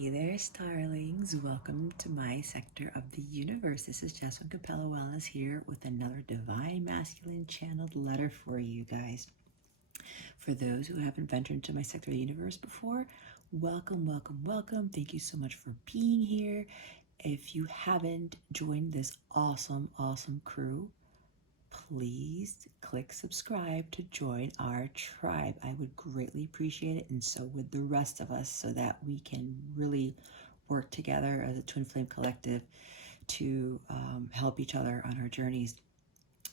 Hey there, starlings. Welcome to my sector of the universe. This is Jasmine Capella Wellness here with another Divine Masculine channeled letter for you guys. For those who haven't ventured into my sector of the universe before, welcome, welcome, welcome. Thank you so much for being here. If you haven't joined this awesome, awesome crew, please click subscribe to join our tribe. I would greatly appreciate it, and so would the rest of us, so that we can really work together as a twin flame collective to help each other on our journeys.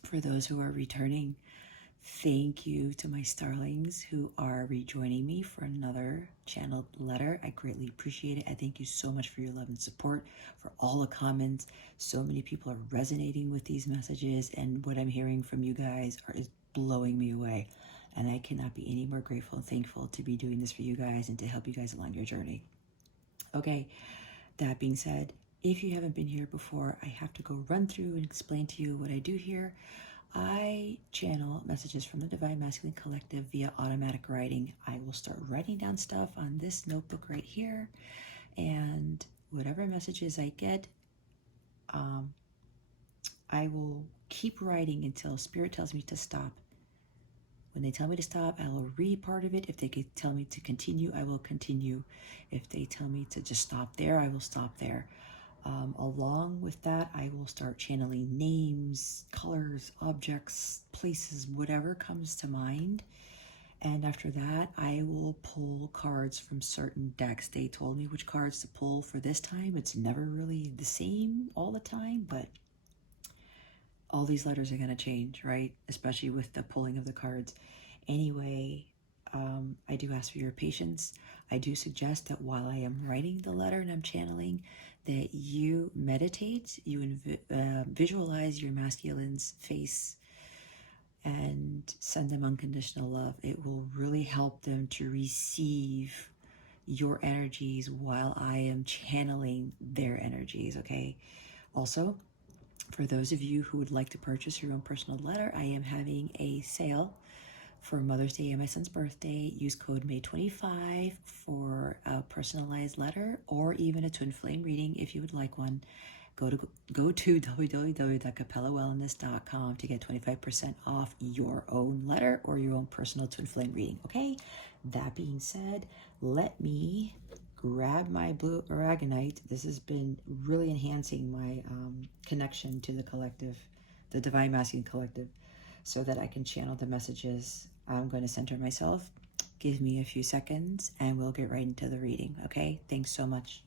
For those who are returning, thank you to my starlings who are rejoining me for another channeled letter. I greatly appreciate it. I thank you so much for your love and support, for all the comments. So many people are resonating with these messages, and what I'm hearing from you guys is blowing me away. And I cannot be any more grateful and thankful to be doing this for you guys and to help you guys along your journey. Okay, that being said, if you haven't been here before, I have to go run through and explain to you what I do here. I channel messages from the Divine Masculine Collective via automatic writing. I will start writing down stuff on this notebook right here, and whatever messages I get, I will keep writing until Spirit tells me to stop. When they tell me to stop, I will read part of it. If they tell me to continue, I will continue. If they tell me to just stop there, I will stop there. Along with that, I will start channeling names, colors, objects, places, whatever comes to mind. And after that, I will pull cards from certain decks. They told me which cards to pull for this time. It's never really the same all the time, but all these letters are going to change, right? Especially with the pulling of the cards. Anyway, I do ask for your patience. I do suggest that while I am writing the letter and I'm channeling, that you meditate, you visualize your masculine's face and send them unconditional love. It will really help them to receive your energies while I am channeling their energies, okay? Also, for those of you who would like to purchase your own personal letter, I am having a sale for Mother's Day and my son's birthday. Use code May25 for a personalized letter or even a twin flame reading if you would like one. Go to www.capellawellness.com to get 25% off your own letter or your own personal twin flame reading. Okay, that being said, let me grab my blue aragonite. This has been really enhancing my connection to the collective, the Divine Masculine Collective, so that I can channel the messages. I'm going to center myself. Give me a few seconds and we'll get right into the reading, okay? Thanks so much.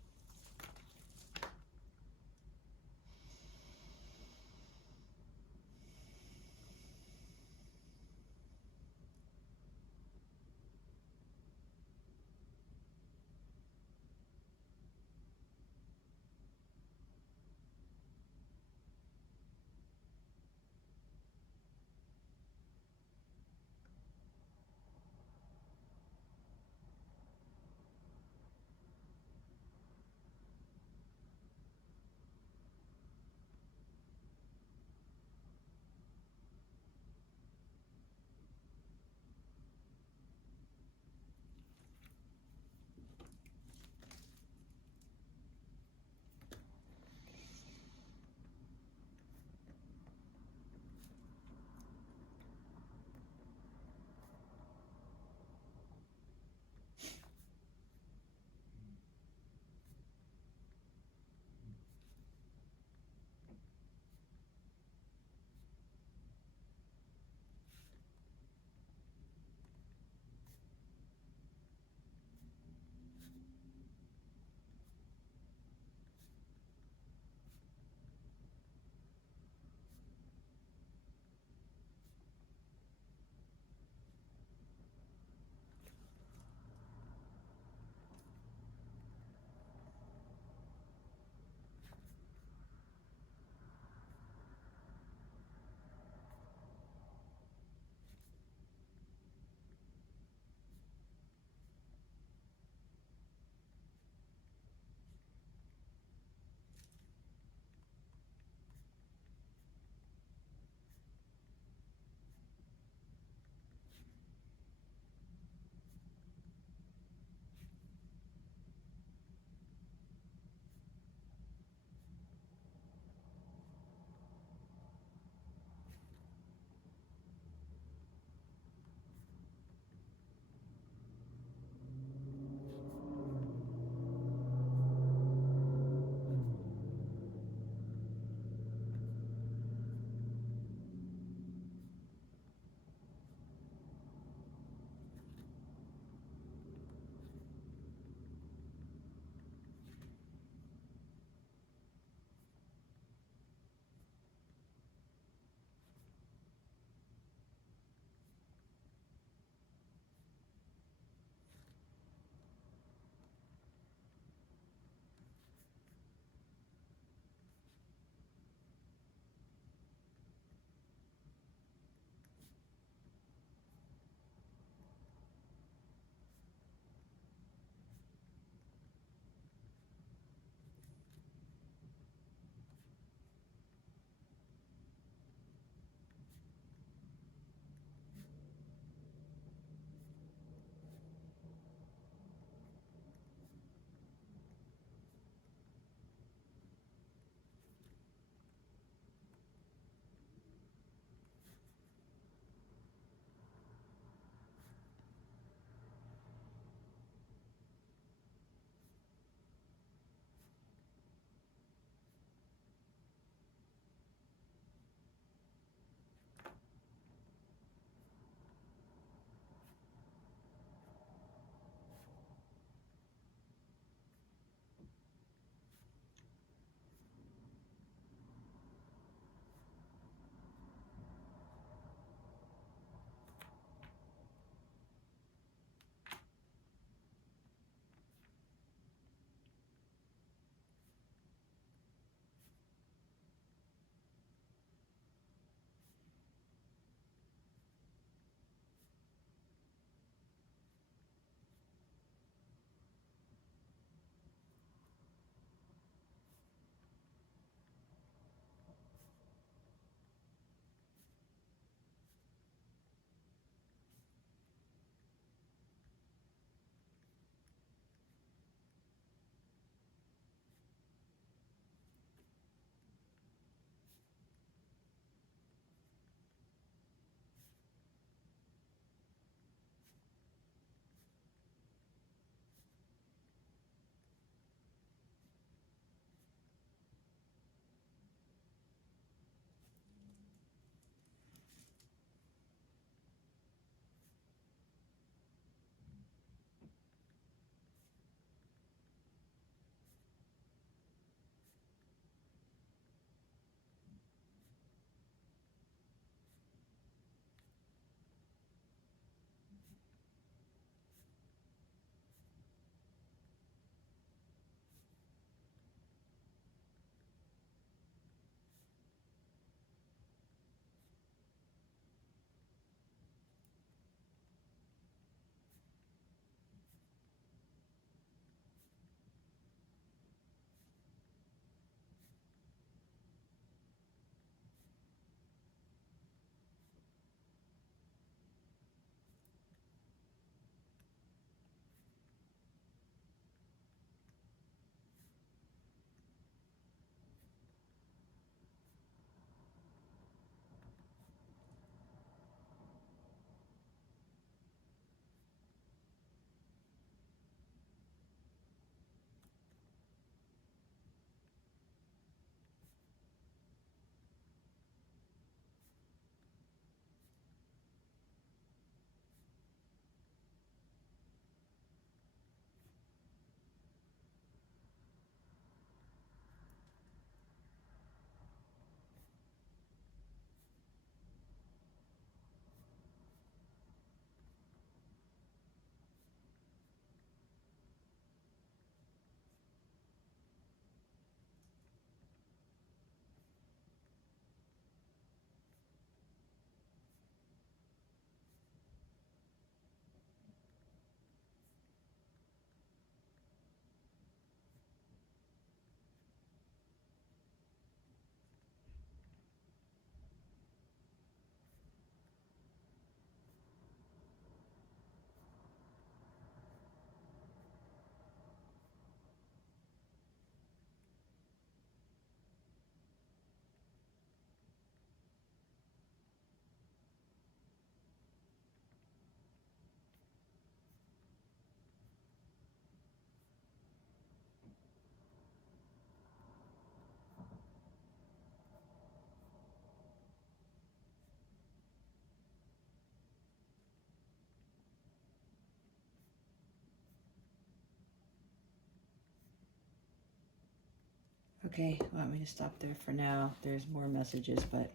Okay, want me to stop there for now? There's more messages, but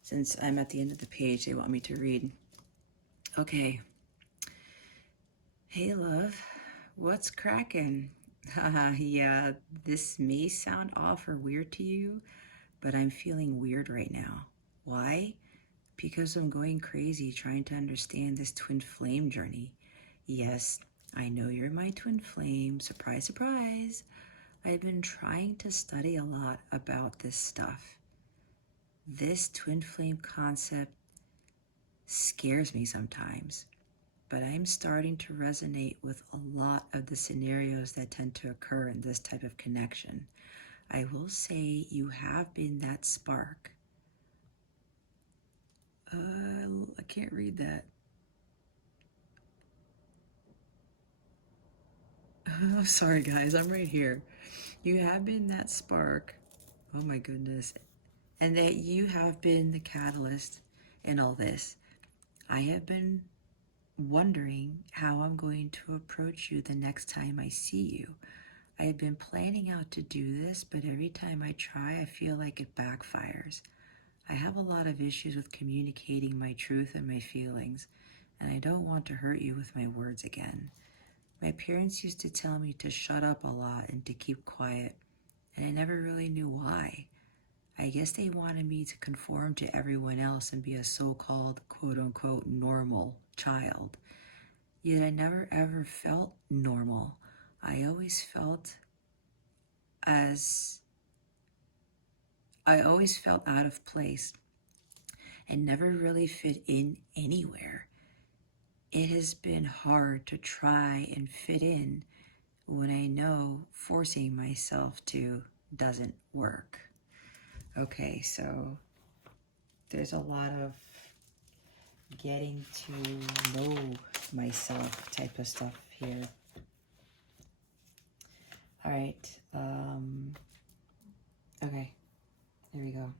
since I'm at the end of the page, they want me to read. Okay. Hey, love. What's cracking? Haha, yeah, this may sound off or weird to you, but I'm feeling weird right now. Why? Because I'm going crazy trying to understand this twin flame journey. Yes, I know you're my twin flame. Surprise, surprise. I've been trying to study a lot about this stuff. This twin flame concept scares me sometimes, but I'm starting to resonate with a lot of the scenarios that tend to occur in this type of connection. I will say you have been that spark. I can't read that. I'm sorry, guys. I'm right here. You have been that spark. Oh my goodness. And that you have been the catalyst in all this. I have been wondering how I'm going to approach you the next time I see you. I have been planning out to do this, but every time I try, I feel like it backfires. I have a lot of issues with communicating my truth and my feelings, and I don't want to hurt you with my words again. My parents used to tell me to shut up a lot and to keep quiet, and I never really knew why. I guess they wanted me to conform to everyone else and be a so-called quote-unquote normal child. Yet I never ever felt normal. I always felt out of place and never really fit in anywhere. It has been hard to try and fit in when I know forcing myself to doesn't work. Okay, so there's a lot of getting to know myself type of stuff here. All right. Okay, there we go.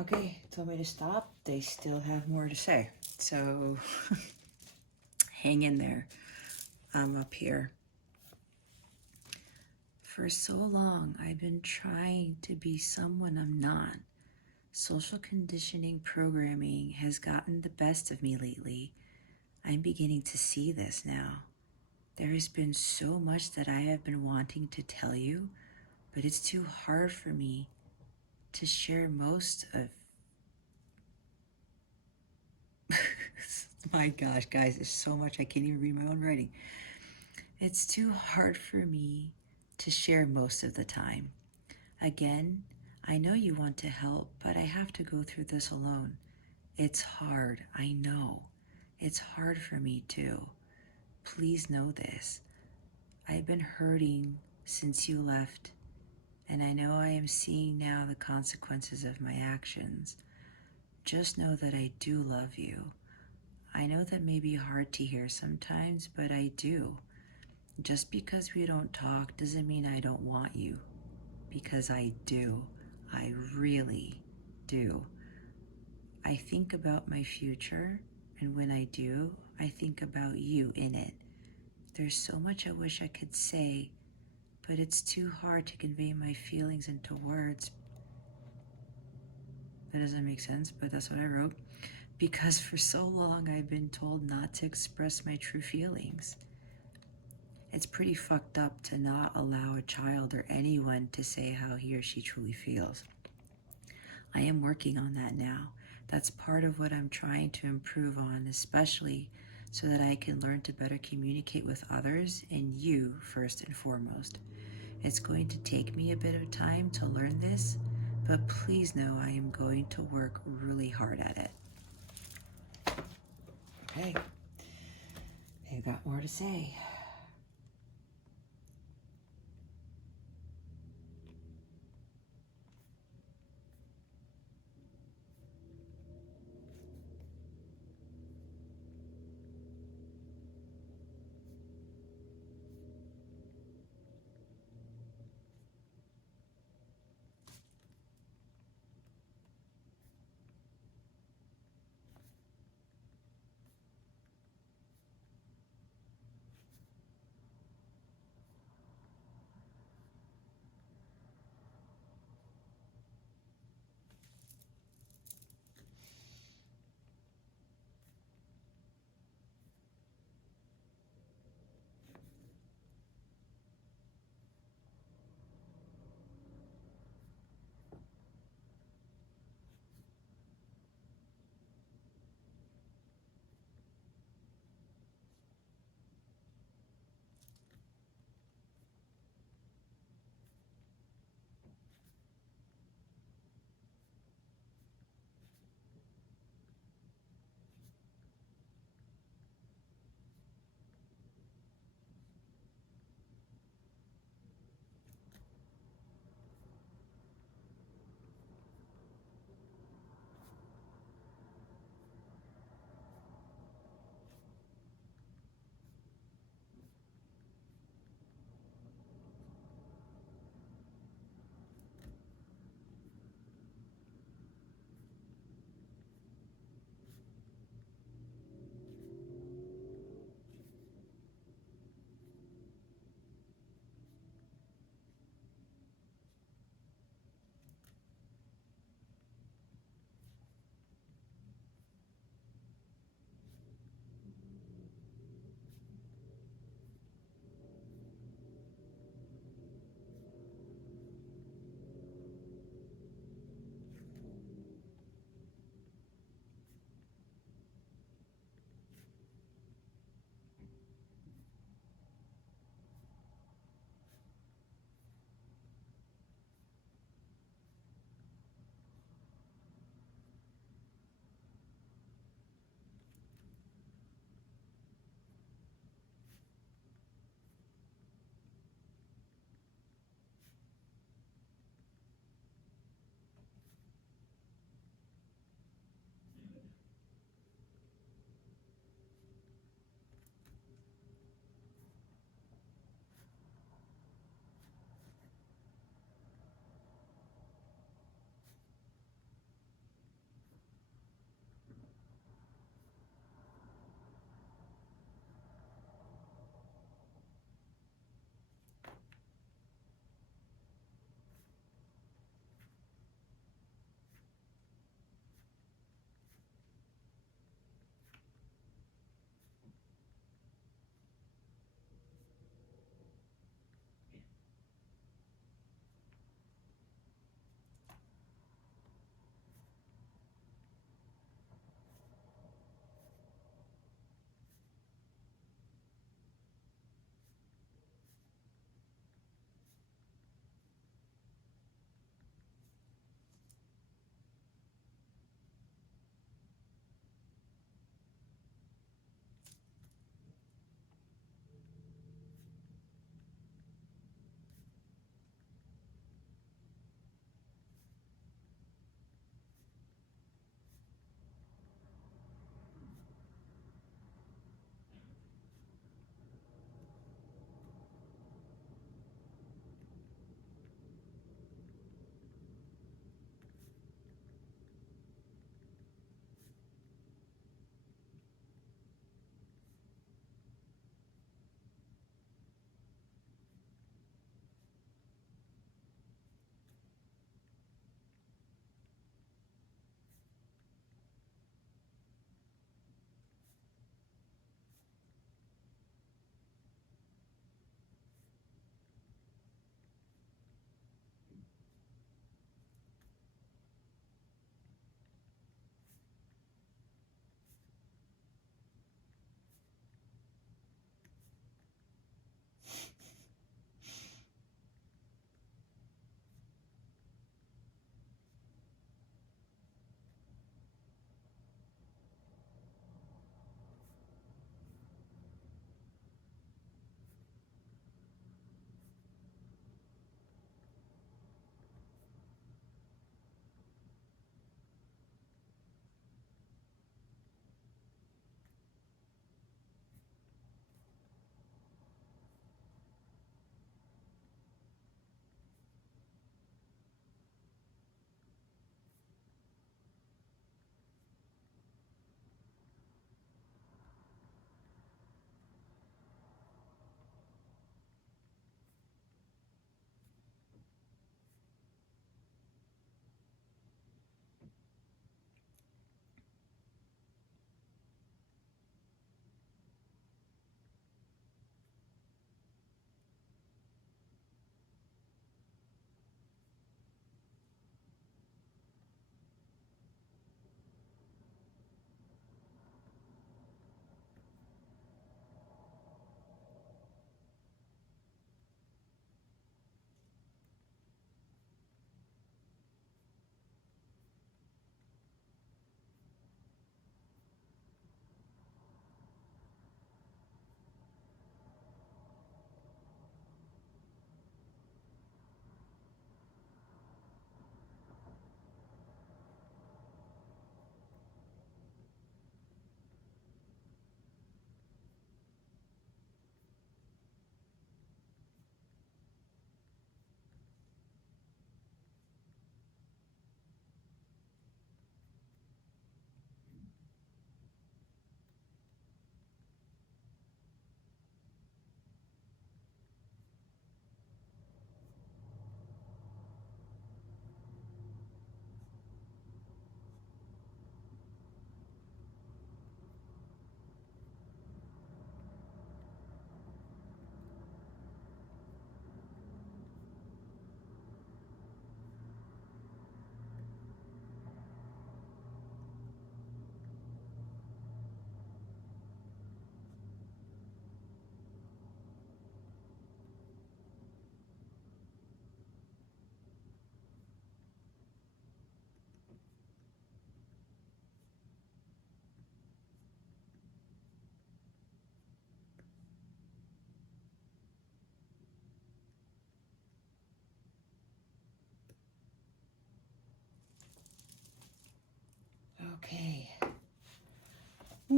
Okay, told me to stop. They still have more to say. So hang in there. I'm up here. For so long, I've been trying to be someone I'm not. Social conditioning programming has gotten the best of me lately. I'm beginning to see this now. There has been so much that I have been wanting to tell you, but it's too hard for me to share most of. My gosh, guys, there's so much I can't even read my own writing. It's too hard for me to share most of the time. Again, I know you want to help, but I have to go through this alone. It's hard, I know. It's hard for me too. Please know this. I've been hurting since you left, and I know I am seeing now the consequences of my actions. Just know that I do love you. I know that may be hard to hear sometimes, but I do. Just because we don't talk doesn't mean I don't want you, because I do. I really do. I think about my future, and when I do, I think about you in it. There's so much I wish I could say, but it's too hard to convey my feelings into words. That doesn't make sense, but that's what I wrote. Because for so long I've been told not to express my true feelings. It's pretty fucked up to not allow a child or anyone to say how he or she truly feels. I am working on that now. That's part of what I'm trying to improve on, especially so that I can learn to better communicate with others and you first and foremost. It's going to take me a bit of time to learn this, but please know I am going to work really hard at it. Okay, they've got more to say.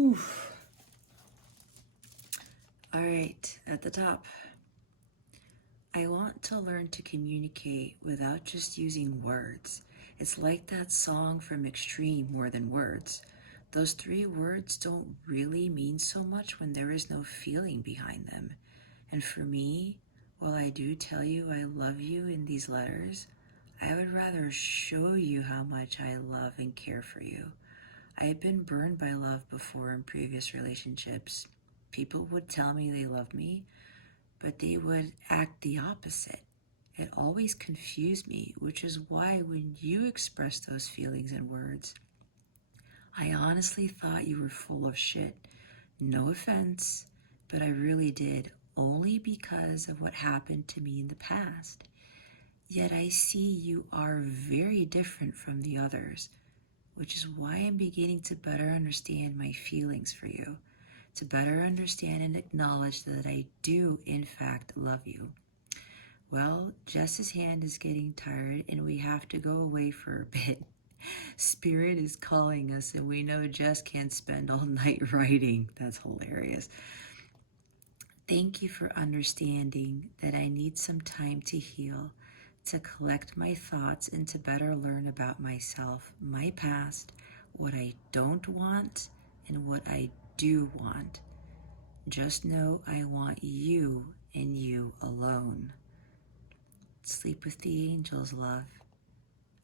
Oof. All right, at the top. I want to learn to communicate without just using words. It's like that song from Extreme, More Than Words. Those 3 words don't really mean so much when there is no feeling behind them. And for me, while I do tell you I love you in these letters, I would rather show you how much I love and care for you. I have been burned by love before in previous relationships. People would tell me they love me, but they would act the opposite. It always confused me, which is why when you express those feelings in words, I honestly thought you were full of shit. No offense, but I really did, only because of what happened to me in the past. Yet I see you are very different from the others, which is why I'm beginning to better understand my feelings for you, to better understand and acknowledge that I do, in fact, love you. Well, Jess's hand is getting tired and we have to go away for a bit. Spirit is calling us and we know Jess can't spend all night writing. That's hilarious. Thank you for understanding that I need some time to heal, to collect my thoughts and to better learn about myself, my past, what I don't want, and what I do want. Just know I want you and you alone. Sleep with the angels, love.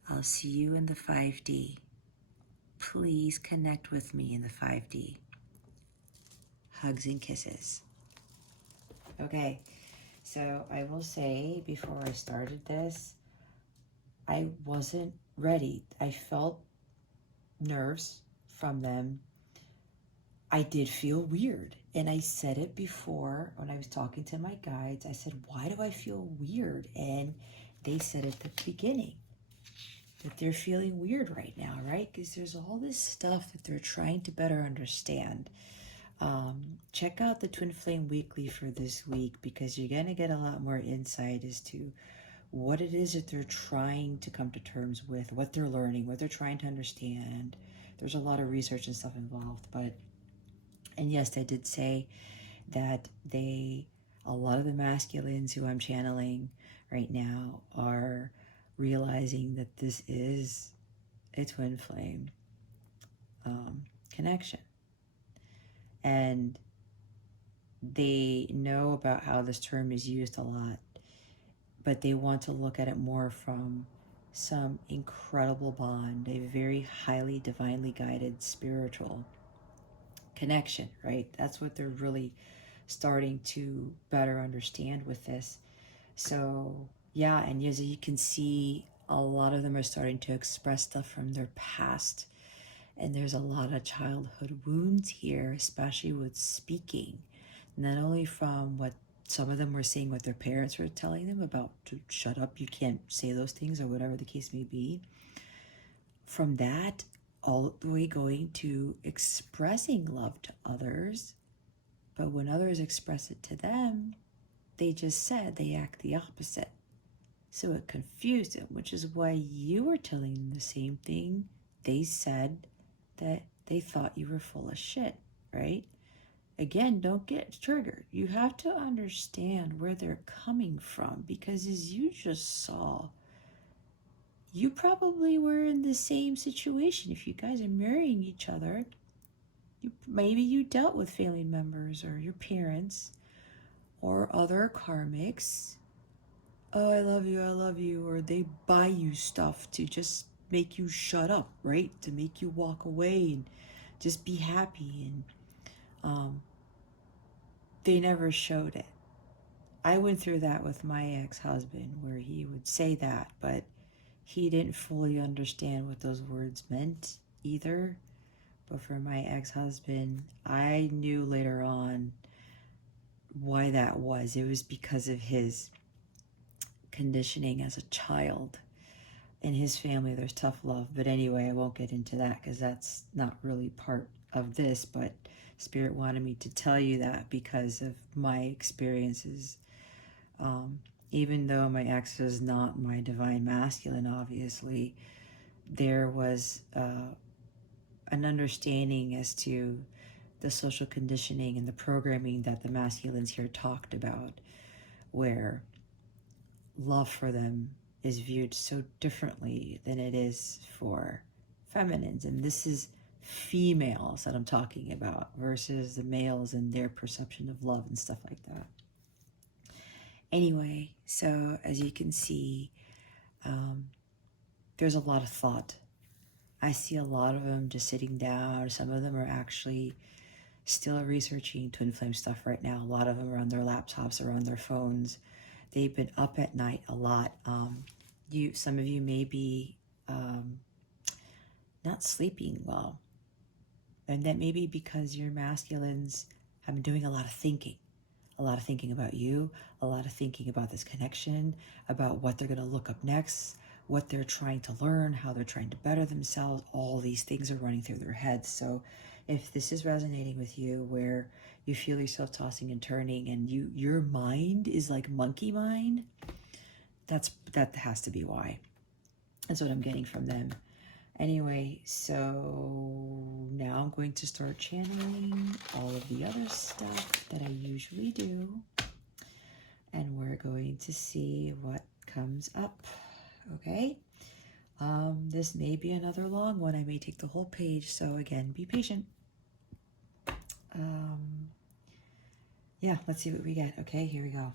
I'll see you in the 5D. Please connect with me in the 5D. Hugs and kisses. Okay, so I will say before I started this, I wasn't ready. I felt nerves from them. I did feel weird. And I said it before when I was talking to my guides. I said, why do I feel weird? And they said at the beginning that they're feeling weird right now, right? Because there's all this stuff that they're trying to better understand. Check out the Twin Flame Weekly for this week because you're going to get a lot more insight as to what it is that they're trying to come to terms with, what they're learning, what they're trying to understand. There's a lot of research and stuff involved, and yes, I did say that a lot of the masculines who I'm channeling right now are realizing that this is a twin flame connection. And they know about how this term is used a lot, but they want to look at it more from some incredible bond, a very highly divinely guided spiritual connection, right? That's what they're really starting to better understand with this. So yeah, and as you can see, a lot of them are starting to express stuff from their past. And there's a lot of childhood wounds here, especially with speaking. Not only from what some of them were saying, what their parents were telling them about to shut up, you can't say those things, or whatever the case may be. From that, all the way going to expressing love to others. But when others express it to them, they just said they act the opposite. So it confused them, which is why you were telling them the same thing. They said that they thought you were full of shit, right? Again, don't get triggered. You have to understand where they're coming from, because as you just saw, you probably were in the same situation. If you guys are marrying each other, maybe you dealt with family members or your parents or other karmics. Oh, I love you, or they buy you stuff to just make you shut up, right? To make you walk away and just be happy. And they never showed it. I went through that with my ex-husband, where he would say that, but he didn't fully understand what those words meant either. But for my ex-husband, I knew later on why that was. It was because of his conditioning as a child. In his family, there's tough love. But anyway, I won't get into that because that's not really part of this. But Spirit wanted me to tell you that because of my experiences. Even though my ex is not my divine masculine, obviously, there was an understanding as to the social conditioning and the programming that the masculines here talked about, where love for them is viewed so differently than it is for feminines. And this is females that I'm talking about versus the males and their perception of love and stuff like that. Anyway, so as you can see, there's a lot of thought. I see a lot of them just sitting down. Some of them are actually still researching twin flame stuff right now. A lot of them are on their laptops or on their phones. They've been up at night a lot. Some of you may be not sleeping well. And that may be because your masculines have been doing a lot of thinking about you, a lot of thinking about this connection, about what they're going to look up next, what they're trying to learn, how they're trying to better themselves. All these things are running through their heads. So if this is resonating with you, where you feel yourself tossing and turning and your mind is like monkey mind, that has to be why. That's what I'm getting from them. Anyway, so now I'm going to start channeling all of the other stuff that I usually do. And we're going to see what comes up. Okay? This may be another long one. I may take the whole page. So again, be patient. Yeah, let's see what we get. Okay, here we go.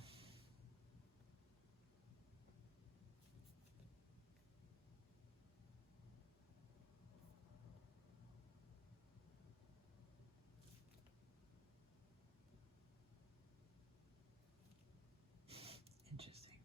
Interesting.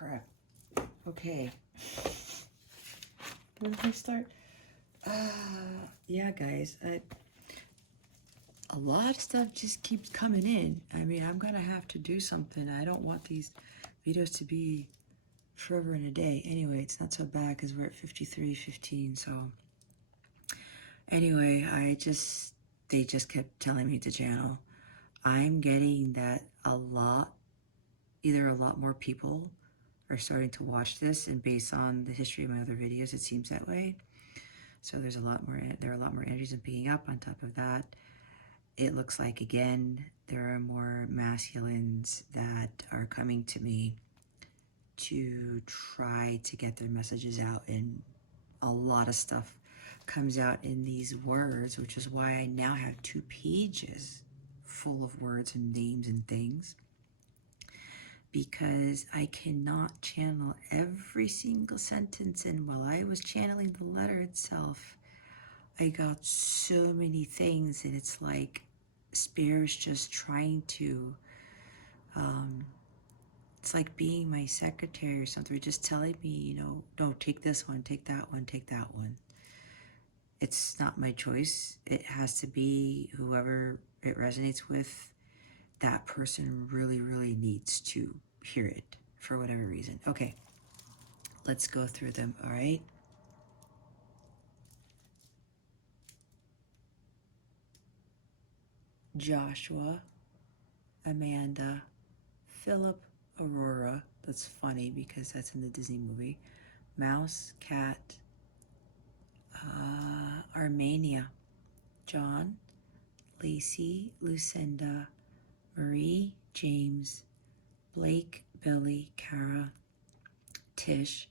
crap. Okay. Where did I start? Yeah, guys. A lot of stuff just keeps coming in. I mean, I'm gonna have to do something. I don't want these videos to be forever and a day. Anyway, it's not so bad because we're at 53:15. So anyway, they just kept telling me to channel. I'm getting that either a lot more people are starting to watch this, and based on the history of my other videos, it seems that way. So there are a lot more energies and picking up. On top of that, it looks like, again, there are more masculines that are coming to me to try to get their messages out, and a lot of stuff comes out in these words, which is why I now have 2 pages full of words and names and things, because I cannot channel every single sentence. And while I was channeling the letter itself, I got so many things, and it's like Spirit's just trying to, it's like being my secretary or something, just telling me, you know, no, take this one, take that one, take that one. It's not my choice. It has to be whoever it resonates with. That person really, really needs to hear it for whatever reason. Okay, let's go through them, all right? Joshua, Amanda, Philip, Aurora. That's funny because that's in the Disney movie. Mouse, Cat, Armenia, John, Lacey, Lucinda, Marie, James, Blake, Billy, Kara, Tish,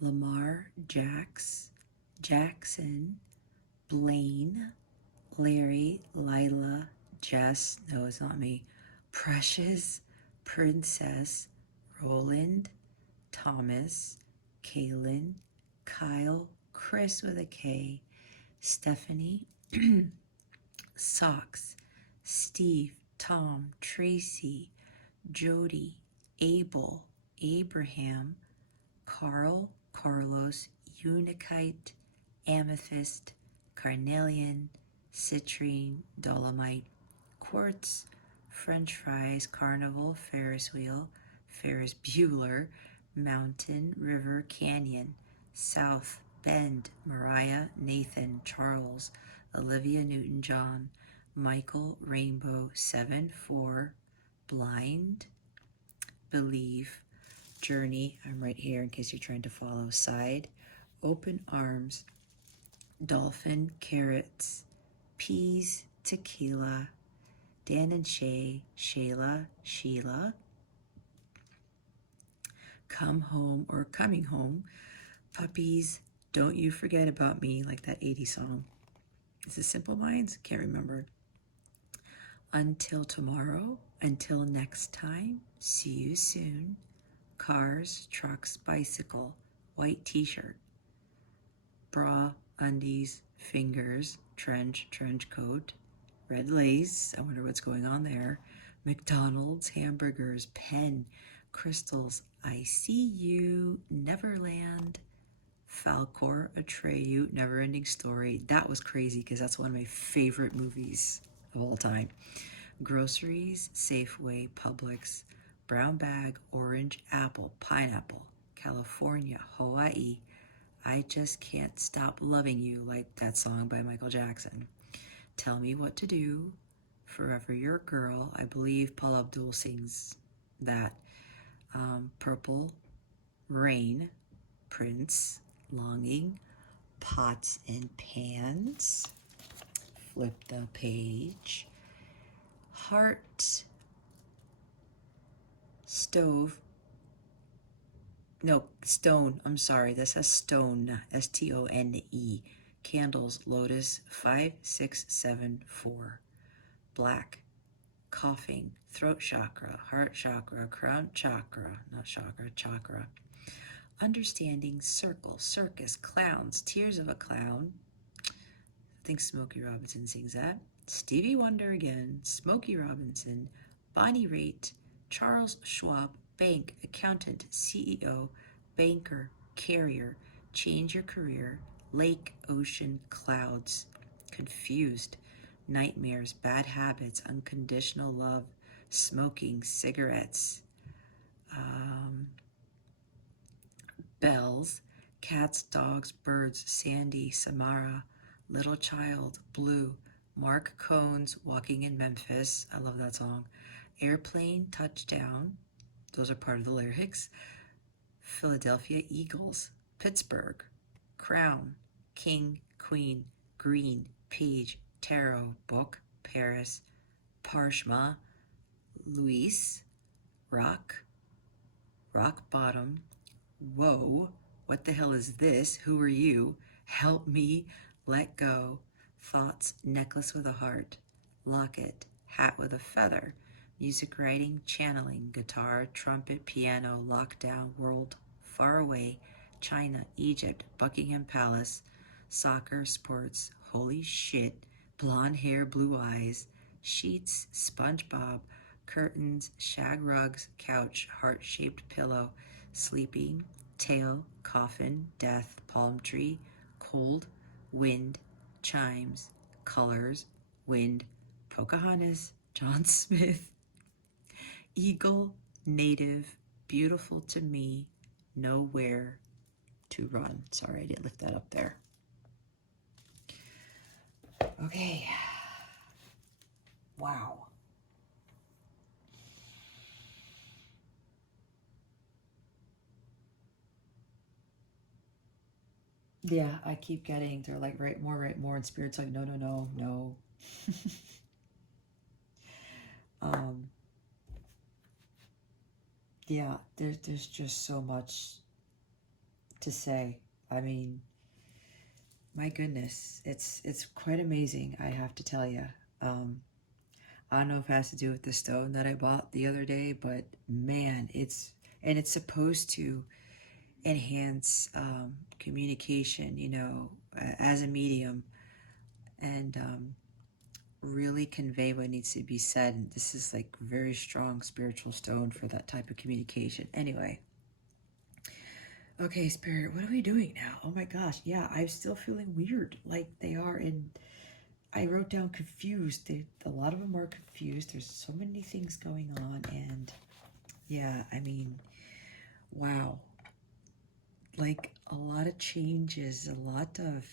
Lamar, Jackson, Blaine, Larry, Lila, Jess, no, it's not me, Precious, Princess, Roland, Thomas, Kaylin, Kyle, Chris with a K, Stephanie, Socks, Steve, Tom, Tracy, Jody, Abel, Abraham, Carl, Carlos, Unikite, Amethyst, Carnelian, Citrine, Dolomite, Quartz, French Fries, Carnival, Ferris Wheel, Ferris Bueller, Mountain, River, Canyon, South, Bend, Mariah, Nathan, Charles, Olivia Newton-John, Michael, Rainbow, 7-4, Blind, Believe, Journey, I'm right here in case you're trying to follow, Side, Open Arms, Dolphin, Carrots, Peas, Tequila, Dan and Shay, Shayla, Sheila, Come Home or Coming Home, Puppies, Don't You Forget About Me, like that 80s song. Is it Simple Minds? Can't remember. Until Tomorrow, Until Next Time, See You Soon, Cars, Trucks, Bicycle, White T-shirt, Bra, Undies, Fingers, Trench Coat, Red Lace, I wonder what's going on there, McDonald's, Hamburgers, Pen, Crystals, I See You, Neverland, Falcor, Atreyu, Neverending Story. That was crazy because that's one of my favorite movies of all time. Groceries, Safeway, Publix, Brown Bag, Orange, Apple, Pineapple, California, Hawaii, I Just Can't Stop Loving You, like that song by Michael Jackson. Tell Me What to Do, Forever Your Girl, I believe Paula Abdul sings that. Purple Rain, Prince, Longing, Pots and Pans, flip the page, Heart, Stove, no, Stone, I'm sorry, this says Stone, S-T-O-N-E, Candles, Lotus, 5, 6, 7, 4, Black, Coughing, Throat Chakra, Heart Chakra, Crown Chakra, not chakra, chakra, Understanding, Circle, Circus, Clowns, Tears of a Clown, I think Smokey Robinson sings that, Stevie Wonder again, Smokey Robinson, Bonnie Raitt, Charles Schwab, bank, accountant, CEO, banker, carrier, change your career, lake, ocean, clouds, confused, nightmares, bad habits, unconditional love, smoking, cigarettes, bells, cats, dogs, birds, Sandy, Samara, little child, blue, Mark Cones, walking in Memphis. I love that song. Airplane, touchdown. Those are part of the lyrics. Philadelphia Eagles, Pittsburgh, crown, king, queen, green, page, tarot, book, Paris, Parshma, Luis, rock, rock bottom, whoa, what the hell is this? Who are you? Help me, let go, thoughts, necklace with a heart, locket, hat with a feather, music writing, channeling, guitar, trumpet, piano, lockdown, world, far away, China, Egypt, Buckingham Palace, soccer, sports, holy shit, blonde hair, blue eyes, sheets, SpongeBob, curtains, shag rugs, couch, heart-shaped pillow, sleeping, tail, coffin, death, palm tree, cold, wind, chimes, colors, wind, Pocahontas, John Smith, eagle, native, beautiful to me, nowhere to run. Sorry, I didn't lift that up there. Okay. Wow. Yeah, I keep getting, they're like, write more, and Spirit's like, no, no, no, no. Yeah, there's just so much to say. I mean, my goodness, it's quite amazing, I have to tell you. I don't know if it has to do with the stone that I bought the other day, but man, it's supposed to enhance communication, you know, as a medium, and really convey what needs to be said. And this is like very strong spiritual stone for that type of communication. Anyway, okay, Spirit, what are we doing now? Oh my gosh, yeah, I'm still feeling weird, like they are in. I wrote down confused. A lot of them are confused. There's so many things going on, and yeah, I mean, wow. Like a lot of changes, a lot of,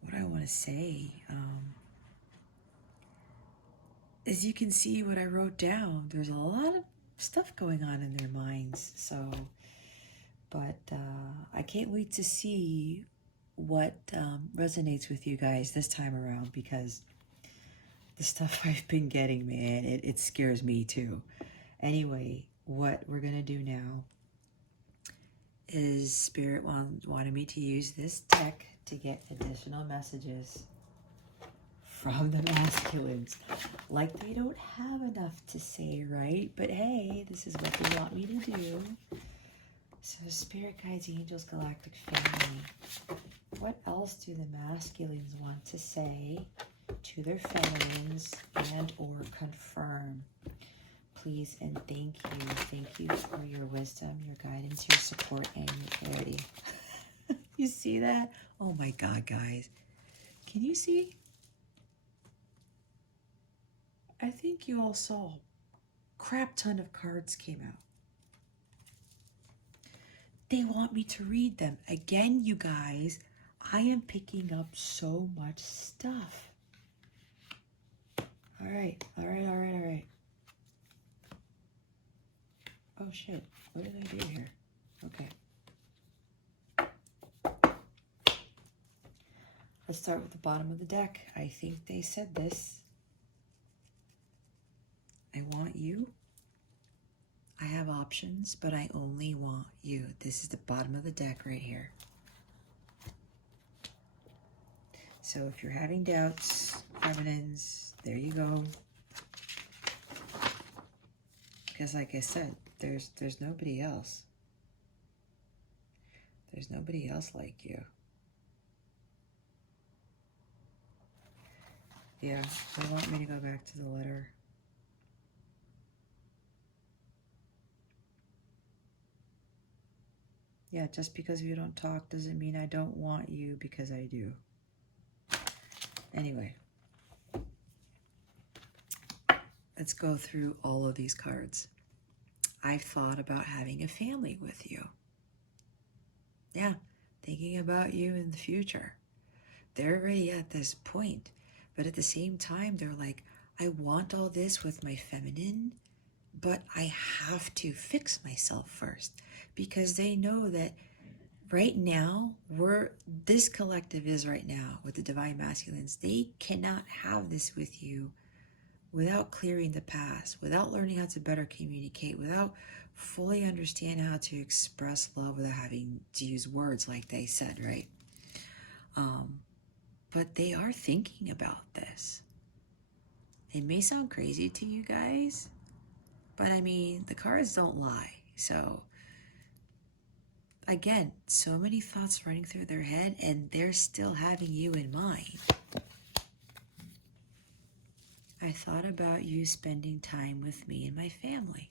what do I want to say? As you can see what I wrote down, there's a lot of stuff going on in their minds. So, but I can't wait to see what resonates with you guys this time around, because the stuff I've been getting, man, it scares me too. Anyway, what we're going to do now is Spirit wanted me to use this deck to get additional messages from the masculines. Like they don't have enough to say, right? But hey, this is what they want me to do. So Spirit Guides, Angels, Galactic Family, what else do the masculines want to say to their feminines and or confirm? Please and thank you. Thank you for your wisdom, your guidance, your support, and your clarity. You see that? Oh my God, guys. Can you see? I think you all saw a crap ton of cards came out. They want me to read them. Again, you guys, I am picking up so much stuff. All right, all right, all right, all right. Oh shit, what did I do here? Okay. Let's start with the bottom of the deck. I think they said this. I want you. I have options, but I only want you. This is the bottom of the deck right here. So if you're having doubts, feminines, there you go. Because like I said, there's nobody else. There's nobody else like you. Yeah, they want me to go back to the letter. Yeah, just because we don't talk doesn't mean I don't want you, because I do. Anyway, let's go through all of these cards. I've thought about having a family with you. Yeah, thinking about you in the future. They're already at this point, but at the same time, they're like, I want all this with my feminine, but I have to fix myself first, because they know that right now, this collective is right now with the divine masculines. They cannot have this with you without clearing the past, without learning how to better communicate, without fully understand how to express love without having to use words like they said, right? But they are thinking about this. It may sound crazy to you guys, but I mean, the cards don't lie. So again, so many thoughts running through their head, and they're still having you in mind. I thought about you spending time with me and my family.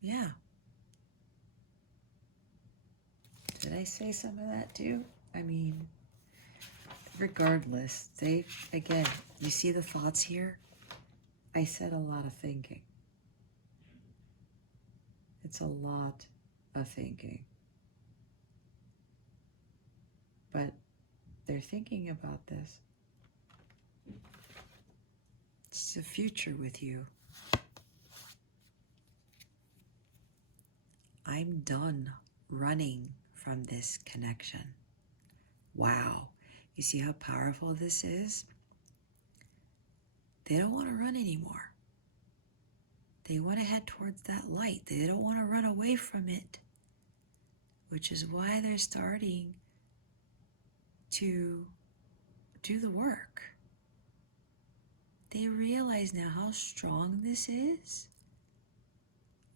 Yeah. Did I say some of that too? I mean, regardless, again, you see the thoughts here? I said a lot of thinking. It's a lot of thinking. But they're thinking about this. It's the future with you. I'm done running from this connection. Wow. You see how powerful this is? They don't want to run anymore. They want to head towards that light. They don't want to run away from it, which is why they're starting to do the work. They realize now how strong this is,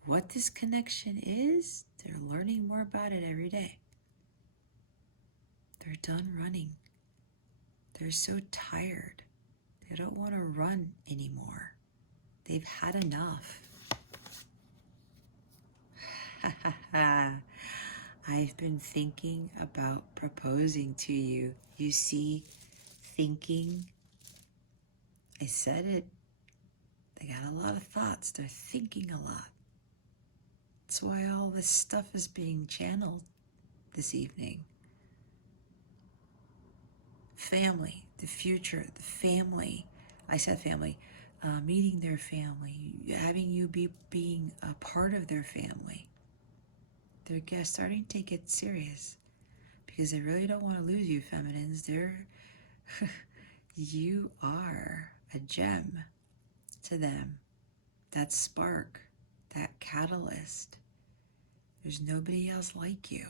what this connection is. They're learning more about it every day. They're done running. They're so tired. They don't want to run anymore. They've had enough. I've been thinking about proposing to you. You see, thinking. I said it. They got a lot of thoughts. They're thinking a lot. That's why all this stuff is being channeled this evening. Family, the future, the family. I said family. Meeting their family, having you being a part of their family. They're starting to take it serious because they really don't want to lose you, feminines. You are a gem to them. That spark, that catalyst. There's nobody else like you.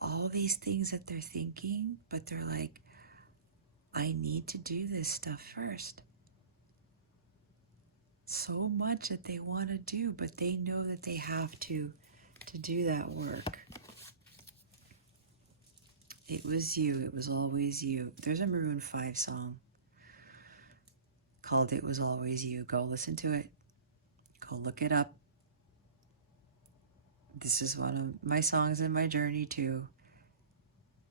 All these things that they're thinking, but they're like, I need to do this stuff first. So much that they want to do, but they know that they have to do that work. It was you. It was always you. There's a Maroon 5 song called It Was Always You. Go listen to it. Go look it up. This is one of my songs in my journey too.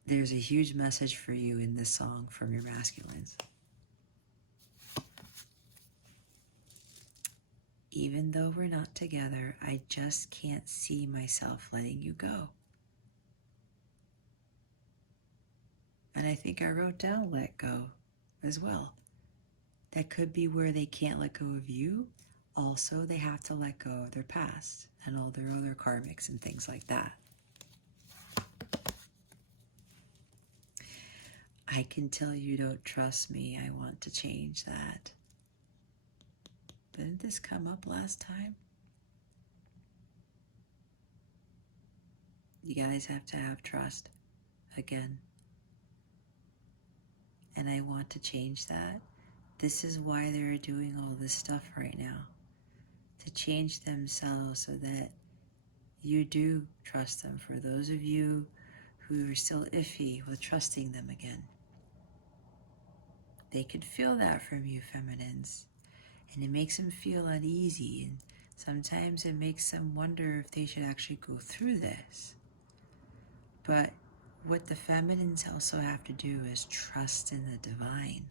There's a huge message for you in this song from your masculines. Even though we're not together, I just can't see myself letting you go. And I think I wrote down let go as well. That could be where they can't let go of you. Also, they have to let go of their past and all their other karmics and things like that. I can tell you don't trust me. I want to change that. Didn't this come up last time? You guys have to have trust again. And I want to change that. This is why they're doing all this stuff right now. To change themselves so that you do trust them. For those of you who are still iffy with trusting them again. They could feel that from you, feminines. And it makes them feel uneasy. And Sometimes it makes them wonder if they should actually go through this. But what the feminines also have to do is trust in the divine.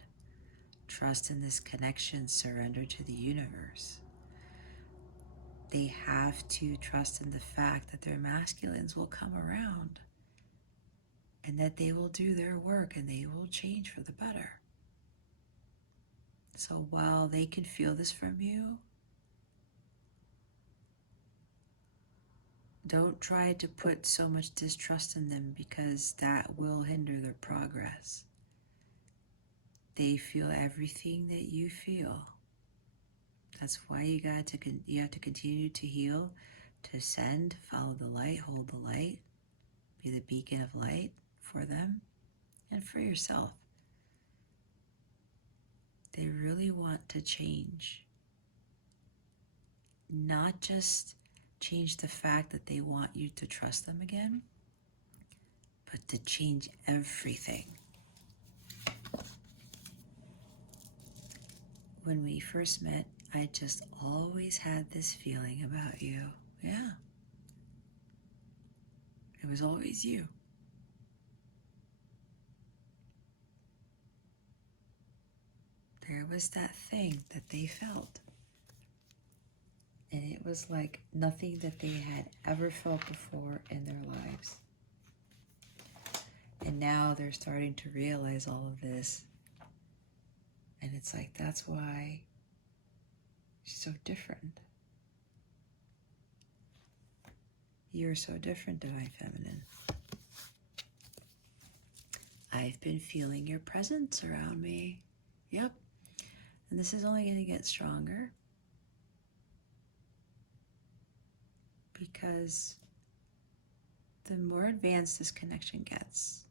Trust in this connection, surrender to the universe. They have to trust in the fact that their masculines will come around and that they will do their work and they will change for the better. So while they can feel this from you, don't try to put so much distrust in them, because that will hinder their progress. They feel everything that you feel. That's why you have to continue to heal, to ascend, follow the light, hold the light, be the beacon of light for them and for yourself. They really want to change. Not just change the fact that they want you to trust them again, but to change everything. When we first met, I just always had this feeling about you. Yeah. It was always you. There was that thing that they felt. And it was like nothing that they had ever felt before in their lives. And now they're starting to realize all of this. And it's like, that's why she's so different. You're so different, Divine Feminine. I've been feeling your presence around me. Yep. And this is only going to get stronger. Because the more advanced this connection gets,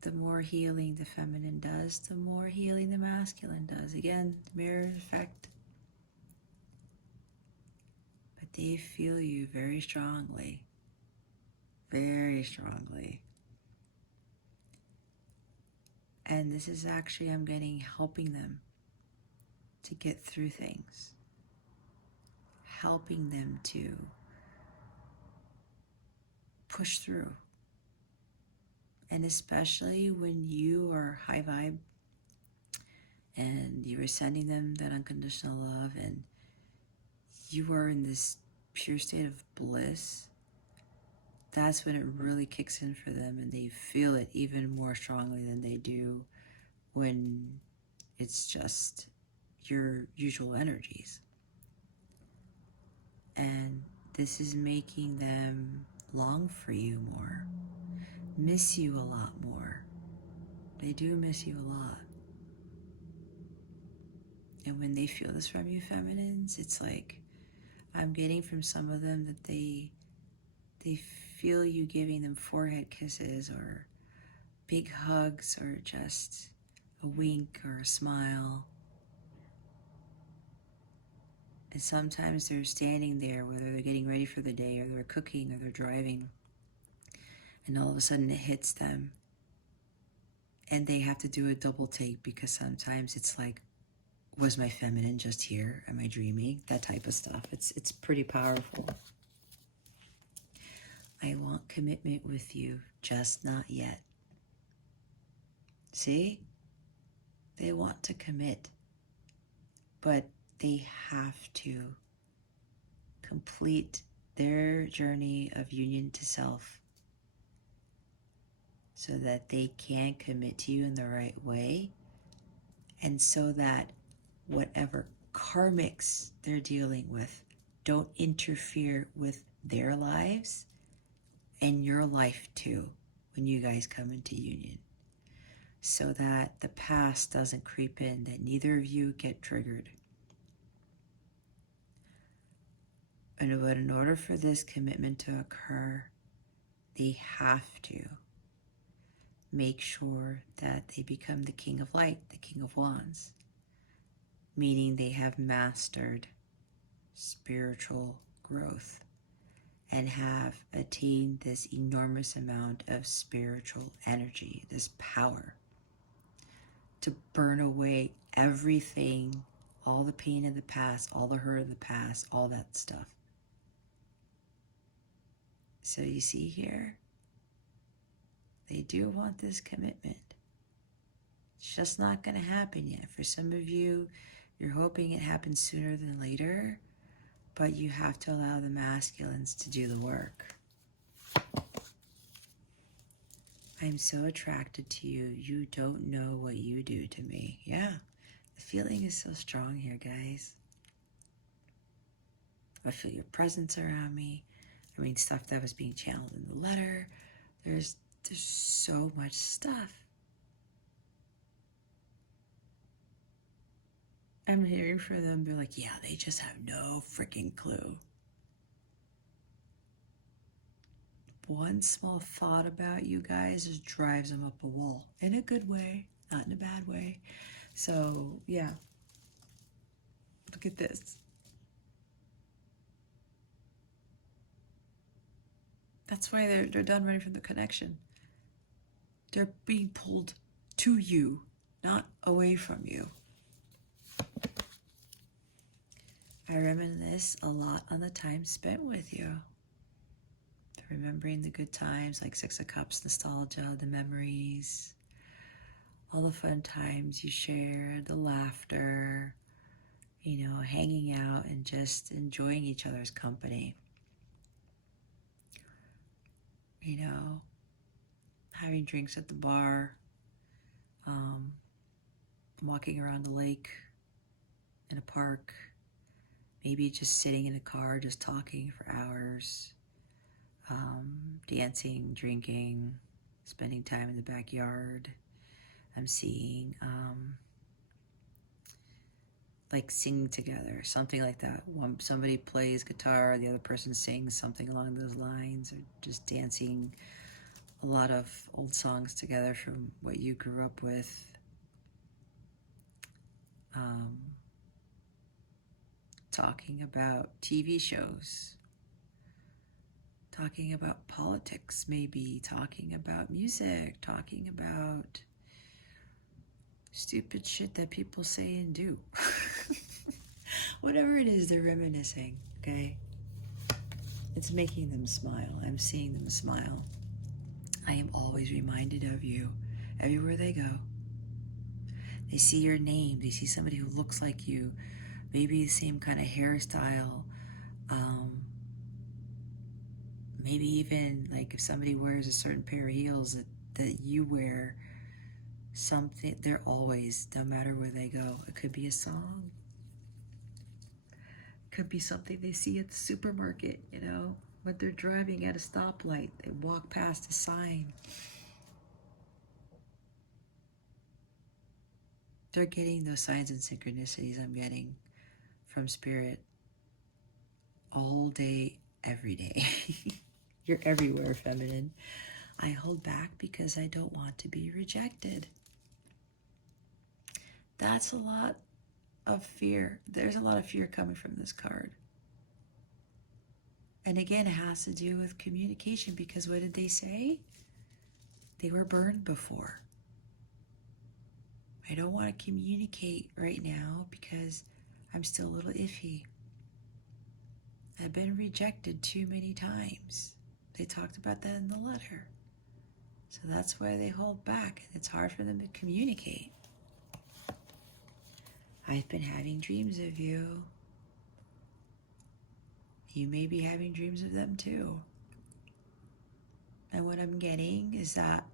the more healing the feminine does, the more healing the masculine does. Again, mirror effect. But they feel you very strongly. Very strongly. And this is actually, I'm getting, helping them to get through things. Helping them to push through. And especially when you are high vibe and you are sending them that unconditional love and you are in this pure state of bliss, that's when it really kicks in for them and they feel it even more strongly than they do when it's just your usual energies. And this is making them long for you more, miss you a lot more. They do miss you a lot. And when they feel this from you, feminines, it's like, I'm getting from some of them that they feel you giving them forehead kisses or big hugs or just a wink or a smile. And sometimes they're standing there, whether they're getting ready for the day or they're cooking or they're driving, and all of a sudden it hits them. And they have to do a double take because sometimes it's like, was my feminine just here? Am I dreaming? That type of stuff. It's pretty powerful. I want commitment with you, just not yet. See? They want to commit, but they have to complete their journey of union to self so that they can commit to you in the right way, and so that whatever karmics they're dealing with don't interfere with their lives and your life too when you guys come into union, so that the past doesn't creep in, that neither of you get triggered. But in order for this commitment to occur, they have to make sure that they become the King of Light, the King of Wands, meaning they have mastered spiritual growth and have attained this enormous amount of spiritual energy, this power to burn away everything all the pain of the past, all the hurt of the past, all that stuff. So you see here, they do want this commitment. It's just not going to happen yet. For some of you, you're hoping it happens sooner than later, but you have to allow the masculines to do the work. I'm so attracted to you. You don't know what you do to me. Yeah, the feeling is so strong here, guys. I feel your presence around me. I mean, stuff that was being channeled in the letter. There's so much stuff. I'm hearing for them. They're like, yeah, they just have no freaking clue. One small thought about you guys just drives them up a wall. In a good way, not in a bad way. So, yeah. Look at this. That's why they're done running from the connection. They're being pulled to you, not away from you. I reminisce a lot on the time spent with you. Remembering the good times, like Six of Cups, nostalgia, the memories, all the fun times you shared, the laughter, you know, hanging out and just enjoying each other's company. You know, having drinks at the bar, walking around the lake, in a park, maybe just sitting in a car, just talking for hours, dancing, drinking, spending time in the backyard. I'm seeing like singing together, something like that. When somebody plays guitar, the other person sings something along those lines, or just dancing a lot of old songs together from what you grew up with. Talking about TV shows, talking about politics, maybe talking about music, talking about stupid shit that people say and do. Whatever it is, they're reminiscing, okay? It's making them smile. I'm seeing them smile. I am always reminded of you everywhere they go. They see your name. They see somebody who looks like you, maybe the same kind of hairstyle. Maybe even like if somebody wears a certain pair of heels that you wear, something, they're always, no matter where they go. It could be a song. It could be something they see at the supermarket, you know, when they're driving at a stoplight, they walk past a sign. They're getting those signs and synchronicities I'm getting from Spirit all day, every day. You're everywhere, feminine. I hold back because I don't want to be rejected. That's a lot of fear. There's a lot of fear coming from this card. And again, it has to do with communication, because what did they say? They were burned before. I don't want to communicate right now because I'm still a little iffy. I've been rejected too many times. They talked about that in the letter. So that's why they hold back. It's hard for them to communicate. I've been having dreams of you. You may be having dreams of them too. And what I'm getting is that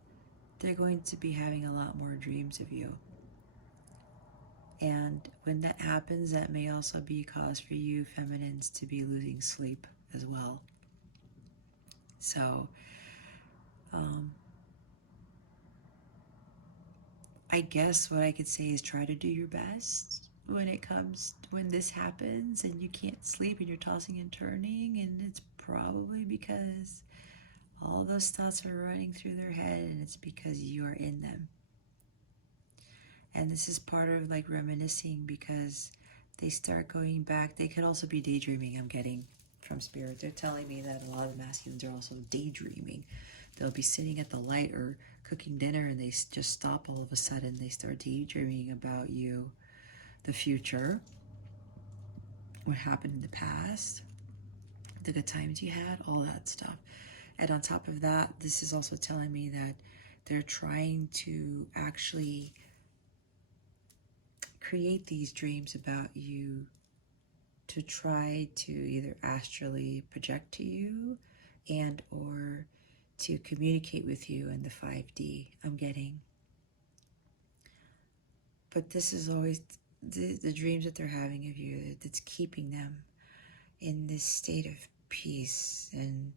they're going to be having a lot more dreams of you. And when that happens, that may also be cause for you feminines to be losing sleep as well. So, I guess what I could say is try to do your best when this happens and you can't sleep and you're tossing and turning, and it's probably because all those thoughts are running through their head, and it's because you are in them. And this is part of like reminiscing, because they start going back. They could also be daydreaming, I'm getting from Spirit. They're telling me that a lot of the masculines are also daydreaming. They'll be sitting at the light or cooking dinner and they just stop all of a sudden. They start daydreaming about you. the future, what happened in the past, the good times you had, all that stuff. And on top of that, this is also telling me that they're trying to actually create these dreams about you to try to either astrally project to you and or to communicate with you in the 5D I'm getting. But this is always the dreams that they're having of you that's keeping them in this state of peace. And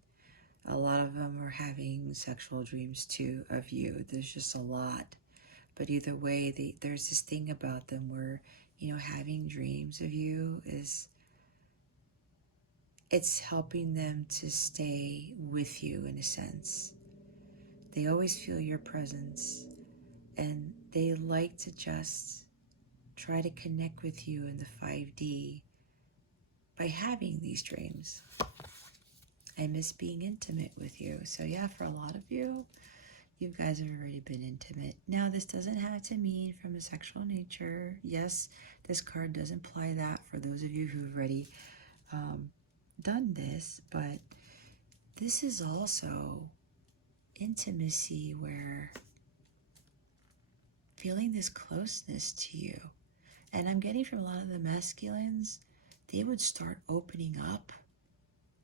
a lot of them are having sexual dreams too of you. There's just a lot. But either way, there's this thing about them where, you know, having dreams of you it's helping them to stay with you in a sense. They always feel your presence, and they like to just try to connect with you in the 5D by having these dreams. I miss being intimate with you. So yeah, for a lot of you, you guys have already been intimate. Now, this doesn't have to mean from a sexual nature. Yes, this card does imply that for those of you who've already done this, but this is also intimacy where feeling this closeness to you. And I'm getting from a lot of the masculines, they would start opening up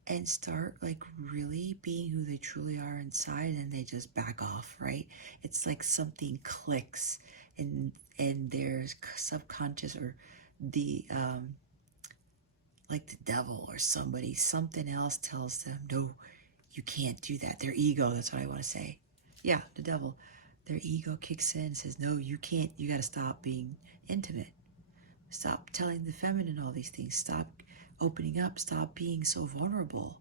and start like really being who they truly are inside, and they just back off, right? It's like something clicks in their subconscious, or the like the devil or something else tells them, no, you can't do that. Their ego, that's what I want to say. Yeah, the devil. Their ego kicks in and says, no, you can't. You got to stop being intimate. Stop telling the feminine all these things. Stop opening up. Stop being so vulnerable.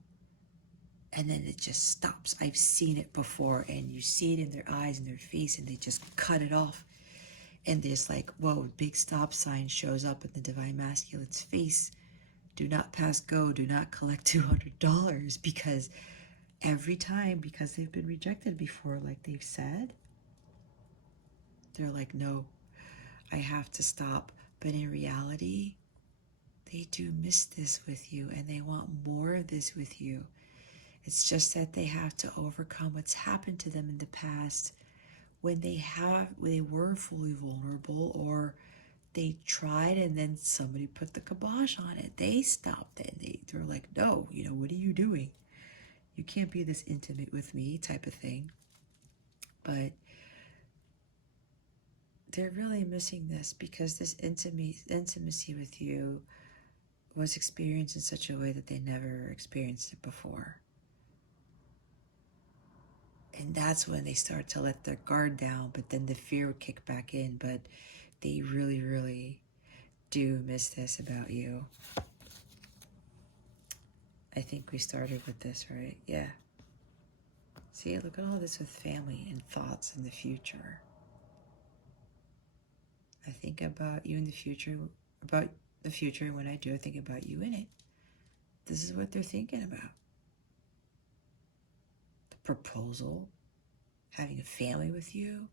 And then it just stops. I've seen it before, and you see it in their eyes and their face, and they just cut it off. And there's like, whoa, big stop sign shows up in the Divine Masculine's face. Do not pass go. Do not collect $200, because every time, because they've been rejected before, like they've said, they're like, no, I have to stop. But in reality, they do miss this with you, and they want more of this with you. It's just that they have to overcome what's happened to them in the past when they were fully vulnerable, or they tried and then somebody put the kibosh on it. They stopped it. They're like, no, you know, what are you doing? You can't be this intimate with me, type of thing. But they're really missing this, because this intimacy with you was experienced in such a way that they never experienced it before. And that's when they start to let their guard down, but then the fear would kick back in. But they really, really do miss this about you. I think we started with this, right? Yeah. See, look at all this with family and thoughts in the future. I think about you in the future, when I do, I think about you in it. This is what they're thinking about. The proposal, having a family with you,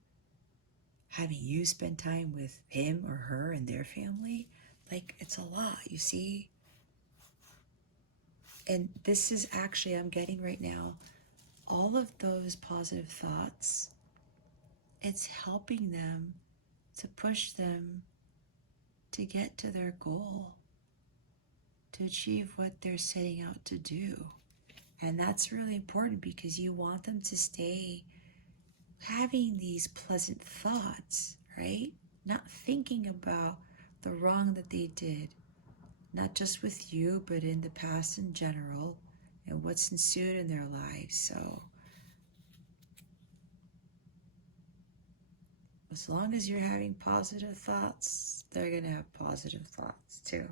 having you spend time with him or her and their family. Like, it's a lot, you see? And this is actually, I'm getting right now, all of those positive thoughts, it's helping them to push them to get to their goal, to achieve what they're setting out to do. And that's really important, because you want them to stay having these pleasant thoughts, right? Not thinking about the wrong that they did, not just with you, but in the past in general, and what's ensued in their lives. So as long as you're having positive thoughts, they're going to have positive thoughts too.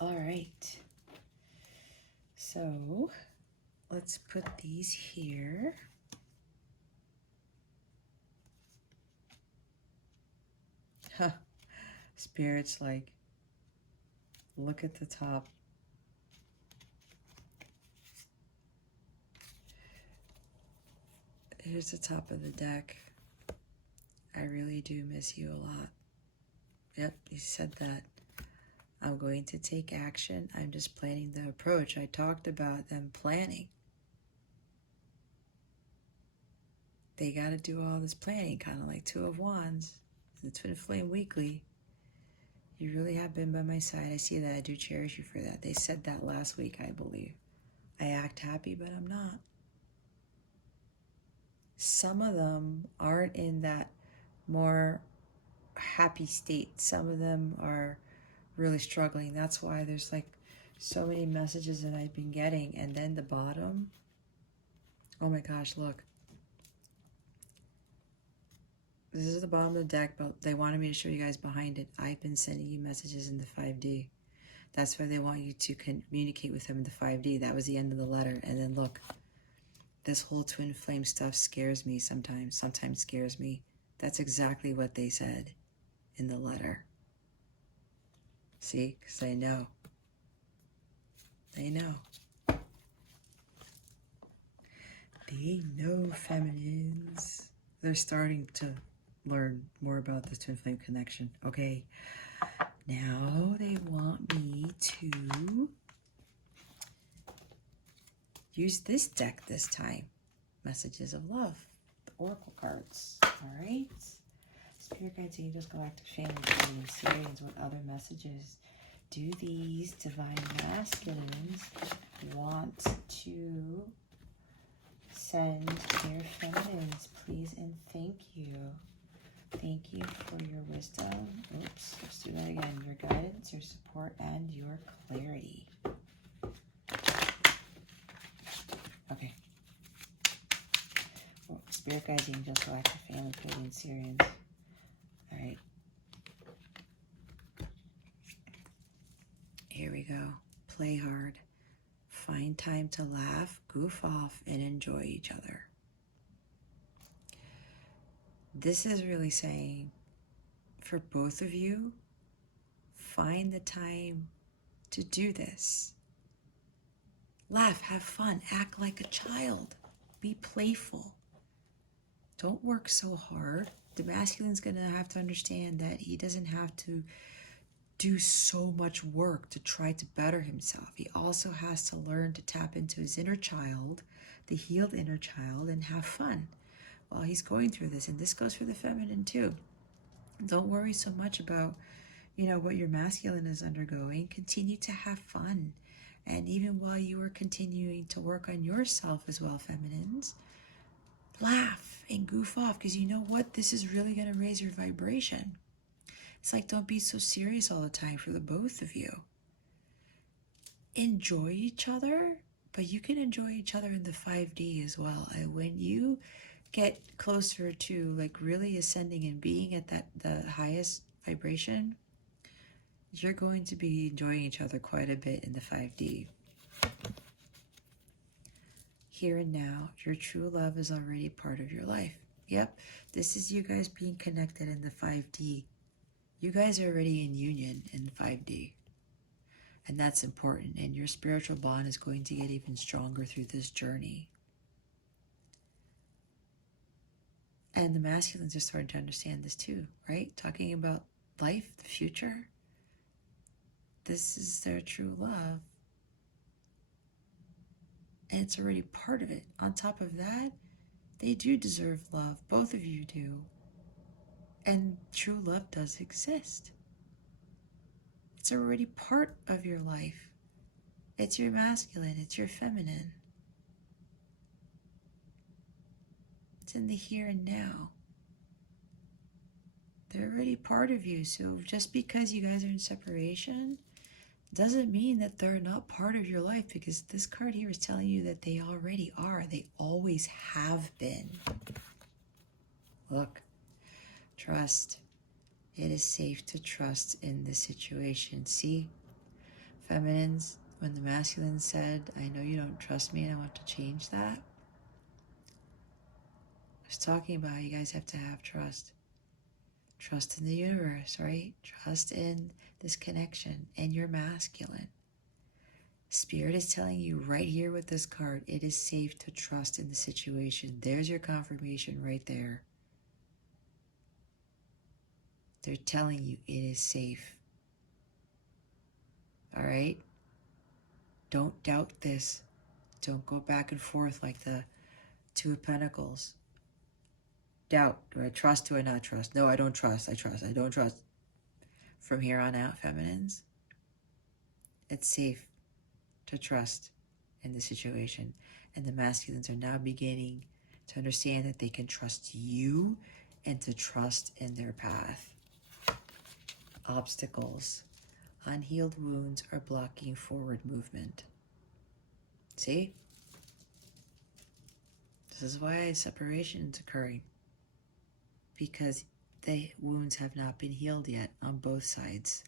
All right. So let's put these here. Huh. Spirit's like, look at the top. Here's the top of the deck. I really do miss you a lot. Yep, you said that. I'm going to take action. I'm just planning the approach. I talked about them planning. They got to do all this planning, kind of like Two of Wands, the Twin Flame Weekly. You really have been by my side. I see that. I do cherish you for that. They said that last week, I believe. I act happy, but I'm not. Some of them aren't in that more happy state. Some of them are really struggling. That's why there's like so many messages that I've been getting. And then the bottom, oh my gosh, look. This is the bottom of the deck, but they wanted me to show you guys behind it. I've been sending you messages in the 5D. That's why they want you to communicate with them in the 5D. That was the end of the letter. And then look, this whole twin flame stuff scares me sometimes. Sometimes scares me. That's exactly what they said in the letter. See? Because they know. They know. They know, feminines. They're starting to learn more about this twin flame connection. Okay. Now they want me to use this deck this time. Messages of Love. The Oracle cards. Alright. Spirit guides, angels, galactic family, and Syrians. What other messages do these divine masculines want to send their feminines? Please and thank you. Thank you for your wisdom. Oops, let's do that again. Your guidance, your support, and your clarity. Okay. Well, Spirit guides, angels, galactic family, and Syrians. All right. Here we go. Play hard. Find time to laugh, goof off, and enjoy each other. This is really saying, for both of you, find the time to do this. Laugh, have fun, act like a child. Be playful. Don't work so hard. The masculine's going to have to understand that he doesn't have to do so much work to try to better himself. He also has to learn to tap into his inner child, the healed inner child, and have fun while he's going through this. And this goes for the feminine too. Don't worry so much about, what your masculine is undergoing. Continue to have fun. And even while you are continuing to work on yourself as well, feminines, laugh and goof off, because you know what? This is really going to raise your vibration. It's like, don't be so serious all the time for the both of you. Enjoy each other, but you can enjoy each other in the 5D as well. And when you get closer to like really ascending and being at the highest vibration, you're going to be enjoying each other quite a bit in the 5D. Here and now, your true love is already part of your life. Yep, this is you guys being connected in the 5D. You guys are already in union in 5D. And that's important. And your spiritual bond is going to get even stronger through this journey. And the masculines are starting to understand this too, right? Talking about life, the future. This is their true love. And it's already part of it. On top of that, they do deserve love. Both of you do. And true love does exist. It's already part of your life. It's your masculine, it's your feminine. It's in the here and now. They're already part of you. So just because you guys are in separation doesn't mean that they're not part of your life, because this card here is telling you that they already are. They always have been. Look, trust. It is safe to trust in this situation. See, feminines, when the masculine said, I know you don't trust me and I want to change that, I was talking about how you guys have to have trust. Trust in the universe, right? Trust in this connection and your masculine. Spirit is telling you right here with this card, it is safe to trust in the situation. There's your confirmation right there. They're telling you it is safe. All right? Don't doubt this. Don't go back and forth like the Two of Pentacles. Doubt. Do I trust? Do I not trust? No, I don't trust. I trust. I don't trust. From here on out, feminines, it's safe to trust in the situation. And the masculines are now beginning to understand that they can trust you and to trust in their path. Obstacles. Unhealed wounds are blocking forward movement. See? This is why separation is occurring. Because the wounds have not been healed yet on both sides.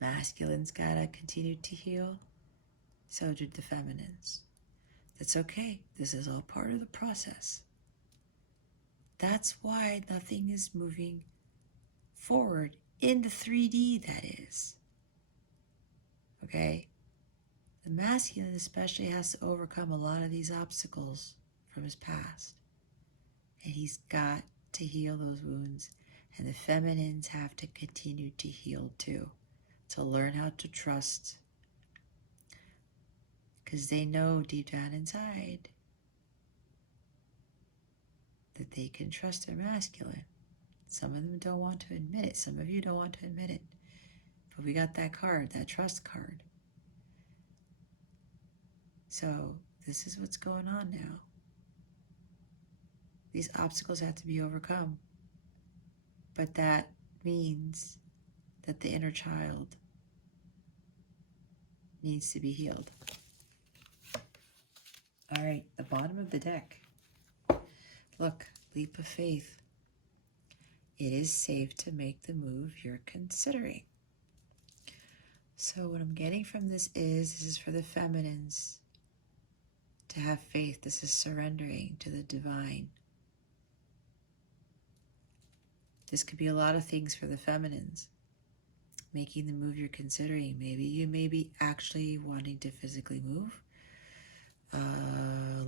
Masculines gotta continue to heal. So did the feminines. That's okay. This is all part of the process. That's why nothing is moving forward in the 3D, that is. Okay? The masculine especially has to overcome a lot of these obstacles from his past. And he's got to heal those wounds. And the feminines have to continue to heal too. To learn how to trust. Because they know deep down inside that they can trust their masculine. Some of them don't want to admit it. Some of you don't want to admit it. But we got that card, that trust card. So this is what's going on now. These obstacles have to be overcome. But that means that the inner child needs to be healed. All right, the bottom of the deck. Look, leap of faith. It is safe to make the move you're considering. So what I'm getting from this is for the feminines to have faith. This is surrendering to the divine. This could be a lot of things for the feminines. Making the move you're considering. Maybe you may be actually wanting to physically move.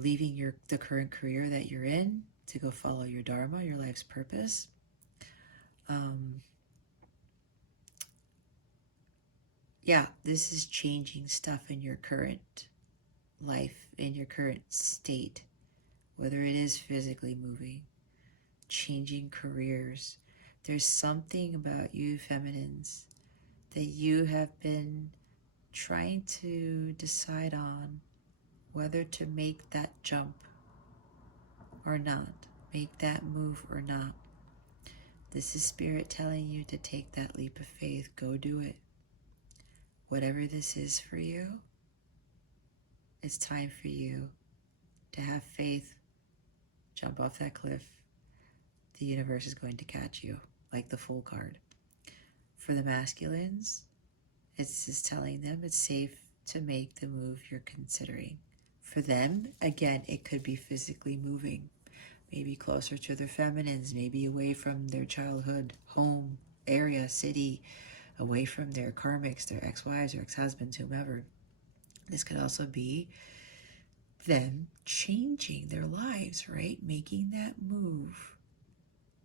Leaving the current career that you're in to go follow your dharma, your life's purpose. Yeah, this is changing stuff in your current life, in your current state. Whether it is physically moving, changing careers. There's something about you feminines that you have been trying to decide on whether to make that jump or not, make that move or not. This is Spirit telling you to take that leap of faith. Go do it. Whatever this is for you, it's time for you to have faith. Jump off that cliff. The universe is going to catch you, like the Fool card. For the masculines, it's just telling them it's safe to make the move you're considering. For them, again, it could be physically moving. Maybe closer to their feminines, maybe away from their childhood home, area, city, away from their karmics, their ex-wives or ex-husbands, whomever. This could also be them changing their lives, right? Making that move.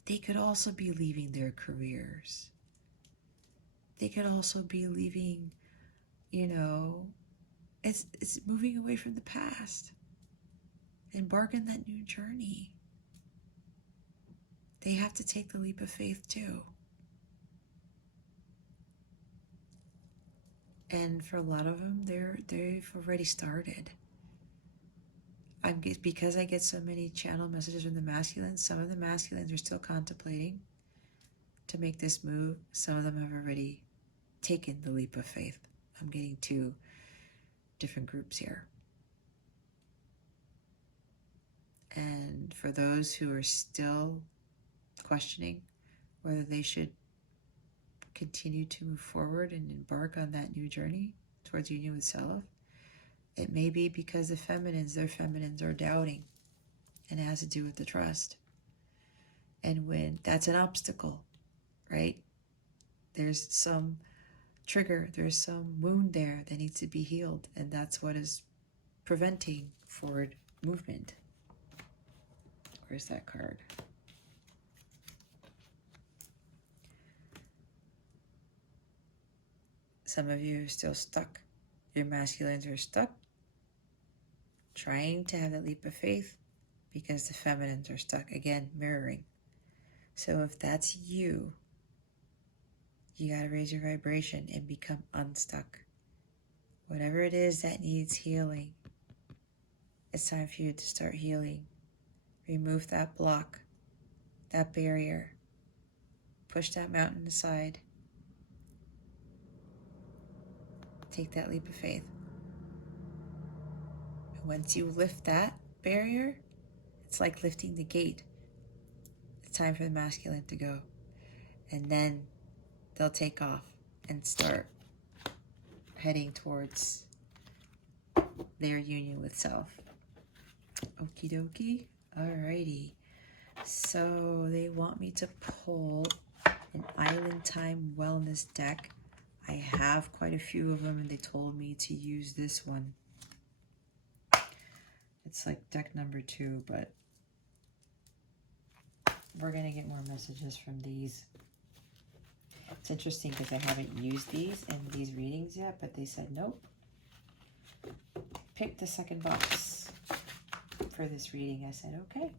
They could also be leaving their careers. They could also be leaving, it's moving away from the past. Embark on that new journey. They have to take the leap of faith too. And for a lot of them, they've already started. Because I get so many channel messages from the masculines, some of the masculines are still contemplating to make this move. Some of them have already taken the leap of faith. I'm getting two different groups here. And for those who are still questioning whether they should continue to move forward and embark on that new journey towards union with self, it may be because their feminines are doubting, and it has to do with the trust. And when that's an obstacle, right? There's some trigger, there's some wound there that needs to be healed, and that's what is preventing forward movement. Where's that card? Some of you are still stuck. Your masculines are stuck, trying to have that leap of faith because the feminines are stuck. Again, mirroring. So if that's you, you got to raise your vibration and become unstuck. Whatever it is that needs healing, it's time for you to start healing. Remove that block, that barrier. Push that mountain aside. Take that leap of faith. And once you lift that barrier, it's like lifting the gate. It's time for the masculine to go. And then they'll take off and start heading towards their union with self. Okie dokie. Alrighty. So they want me to pull an Island Time Wellness deck. I have quite a few of them, and they told me to use this one. It's like deck number 2, but we're going to get more messages from these. It's interesting because I haven't used these in these readings yet, but they said nope. Pick the second box for this reading. I said okay.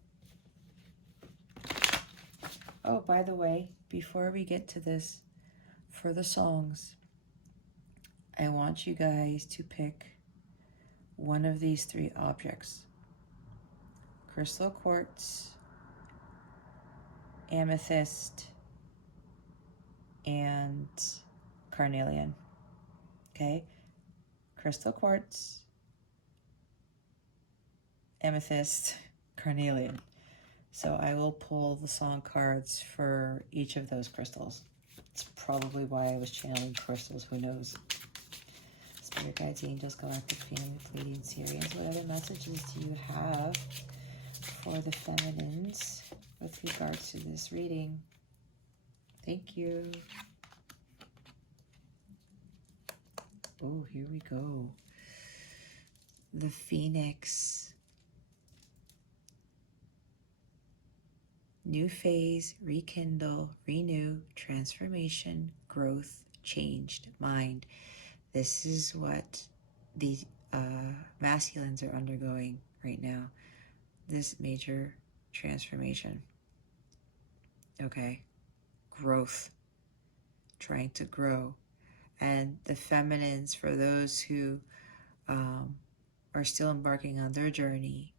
Oh, by the way, before we get to this, for the songs, I want you guys to pick one of these 3 objects: crystal quartz, amethyst, and carnelian. Okay? Crystal quartz, amethyst, carnelian. So I will pull the song cards for each of those crystals. It's probably why I was channeling crystals, who knows. Spirit guides, angels, galactic family, Pleiadian, Sirians. What other messages do you have for the feminines with regards to this reading? Thank you. Oh, here we go. The Phoenix. New phase, rekindle, renew, transformation, growth, changed mind. This is what the masculines are undergoing right now. This major transformation. Okay. Growth. Trying to grow. And the feminines, for those who are still embarking on their journey,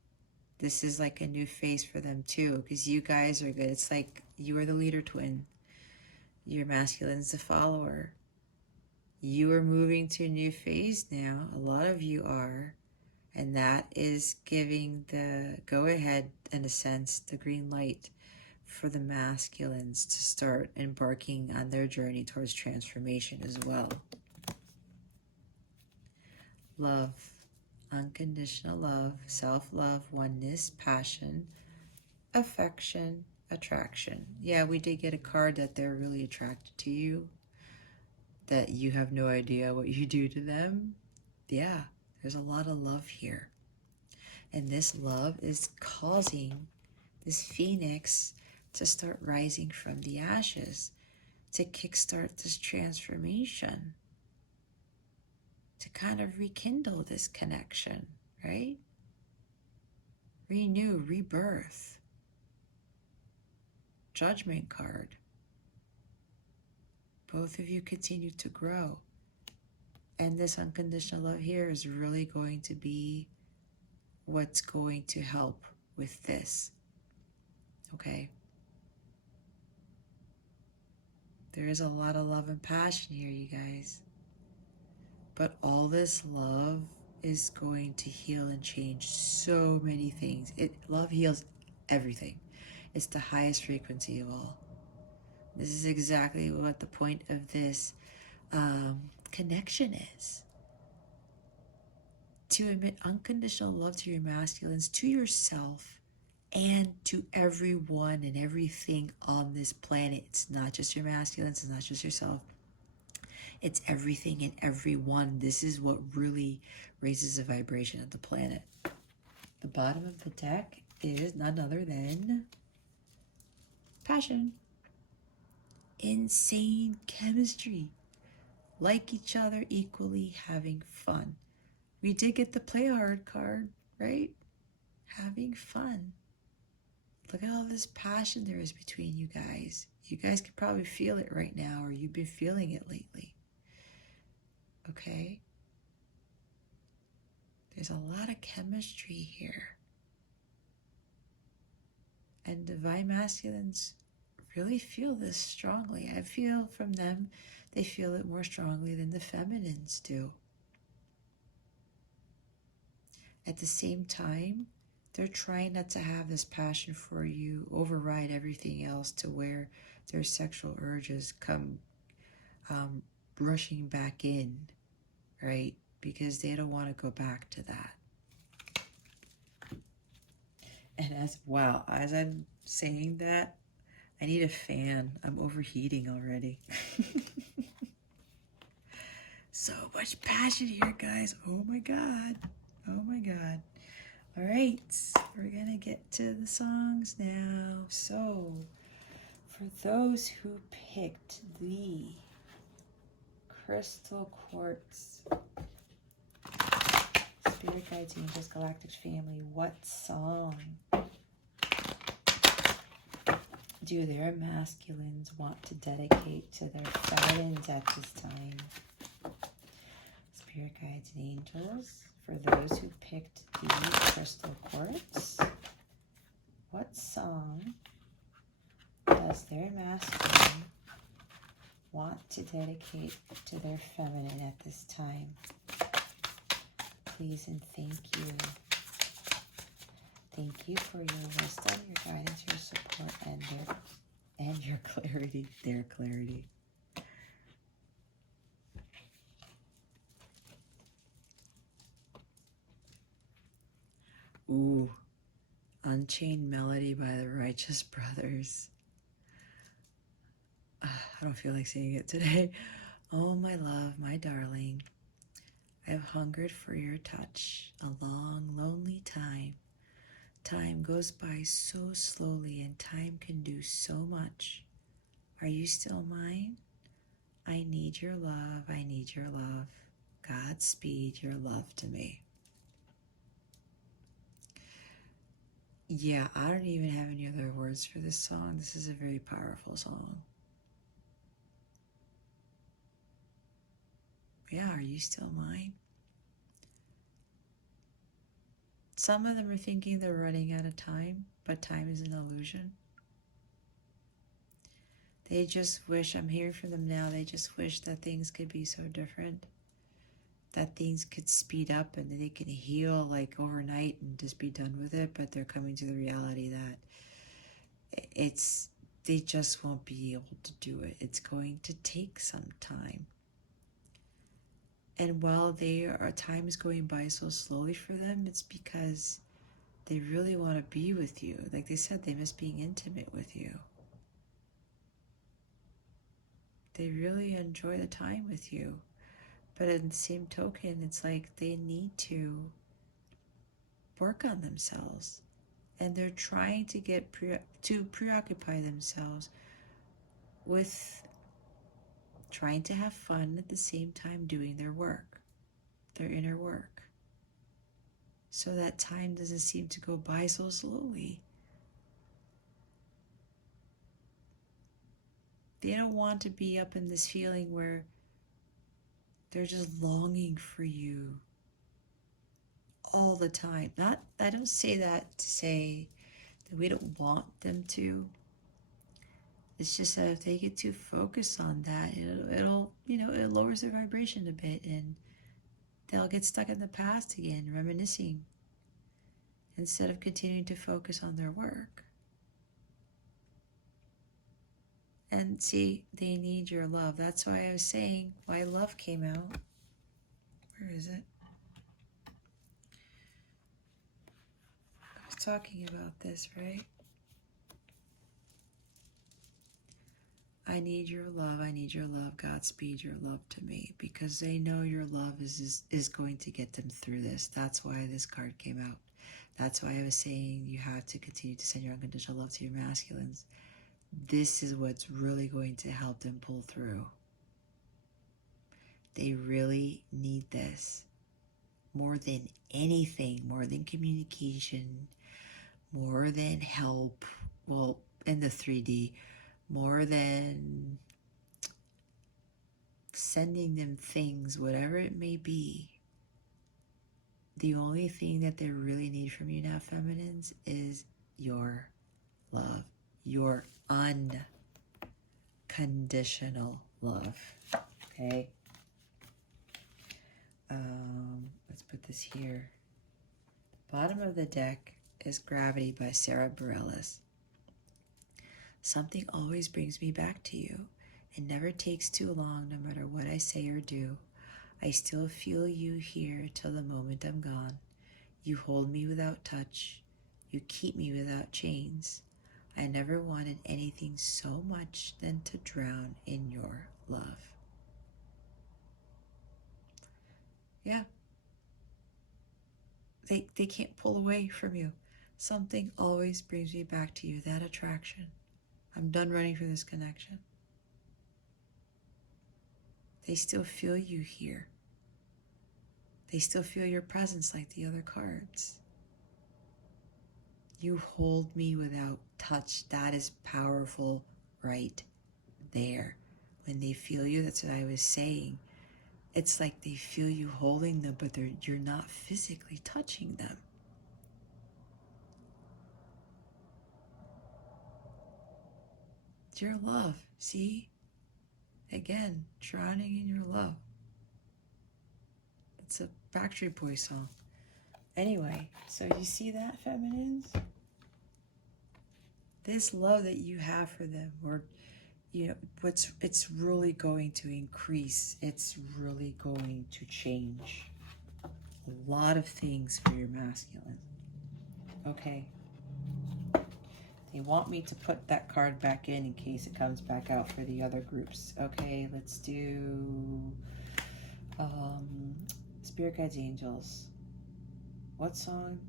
this is like a new phase for them too, because you guys are good. It's like you are the leader twin. Your masculine's the follower. You are moving to a new phase now. A lot of you are. And that is giving the go-ahead, in a sense, the green light for the masculines to start embarking on their journey towards transformation as well. Love. Unconditional love, self-love, oneness, passion, affection, attraction. Yeah, we did get a card that they're really attracted to you, that you have no idea what you do to them. Yeah, there's a lot of love here. And this love is causing this phoenix to start rising from the ashes, to kickstart this transformation, to kind of rekindle this connection, right? Renew, rebirth. Judgment card. Both of you continue to grow. And this unconditional love here is really going to be what's going to help with this. Okay? There is a lot of love and passion here, you guys. But all this love is going to heal and change so many things. Love heals everything. It's the highest frequency of all. This is exactly what the point of this connection is. To emit unconditional love to your masculines, to yourself, and to everyone and everything on this planet. It's not just your masculines, it's not just yourself. It's everything and everyone. This is what really raises the vibration of the planet. The bottom of the deck is none other than passion. Insane chemistry. like each other equally, having fun. We did get the play hard card, right? Having fun. Look at all this passion there is between you guys. You guys can probably feel it right now, or you've been feeling it lately. Okay? There's a lot of chemistry here. And divine masculines really feel this strongly. I feel from them, they feel it more strongly than the feminines do. At the same time, they're trying not to have this passion for you override everything else to where their sexual urges come rushing back in, right? Because they don't want to go back to that. And as I'm saying that, I need a fan. I'm overheating already. So much passion here, guys. Oh my God. Oh my God. All right, we're gonna get to the songs now. So, for those who picked the crystal quartz, Spirit Guides, Angels, Galactic Family, what song do their masculines want to dedicate to their feminines at this time? Spirit Guides and Angels, for those who picked the crystal quartz, what song does their masculine want to dedicate to their feminine at this time? Please and thank you. Thank you for your wisdom, your guidance, your support, and your clarity, their clarity. Ooh, Unchained Melody by the Righteous Brothers. I don't feel like singing it today. Oh, my love, my darling, I have hungered for your touch a long, lonely time. Time goes by so slowly, and time can do so much. Are you still mine? I need your love, I need your love. Godspeed your love to me. Yeah, I don't even have any other words for this song. This is a very powerful song. Yeah, are you still mine? Some of them are thinking they're running out of time, but time is an illusion. They just wish, I'm hearing from them now, they just wish that things could be so different. That things could speed up and they can heal like overnight and just be done with it, but they're coming to the reality that they just won't be able to do it. It's going to take some time. And while time is going by so slowly for them, it's because they really want to be with you. Like they said, they miss being intimate with you. They really enjoy the time with you. But in the same token, it's like they need to work on themselves. And they're trying to get to preoccupy themselves with trying to have fun at the same time doing their work, their inner work. So that time doesn't seem to go by so slowly. They don't want to be up in this feeling where they're just longing for you all the time. I don't say that to say that we don't want them to. It's just that if they get too focused on that, it lowers their vibration a bit, and they'll get stuck in the past again, reminiscing, instead of continuing to focus on their work. And see, they need your love. That's why I was saying why love came out. Where is it? I was talking about this, right? I need your love, I need your love, Godspeed your love to me, because they know your love is going to get them through this. That's why this card came out. That's why I was saying you have to continue to send your unconditional love to your masculines. This is what's really going to help them pull through. They really need this more than anything, more than communication, more than help, well, in the 3D, more than sending them things, whatever it may be. The only thing that they really need from you now, feminines, is your love, your unconditional love. Okay? Let's put this here. Bottom of the deck is Gravity by Sarah Bareilles. Something always brings me back to you. It never takes too long, no matter what I say or do. I still feel you here till the moment I'm gone. You hold me without touch. You keep me without chains. I never wanted anything so much than to drown in your love. Yeah. They can't pull away from you. Something always brings me back to you, that attraction. I'm done running from this connection. They still feel you here. They still feel your presence like the other cards. You hold me without touch. That is powerful right there. When they feel you, that's what I was saying. It's like they feel you holding them, but you're not physically touching them. It's your love, see? Again, drowning in your love. It's a Backstreet Boys song. Anyway, so you see that, feminines? This love that you have for them, or it's really going to increase. It's really going to change a lot of things for your masculine. Okay. They want me to put that card back in case it comes back out for the other groups. Okay, let's do Spirit Guides, Angels. What song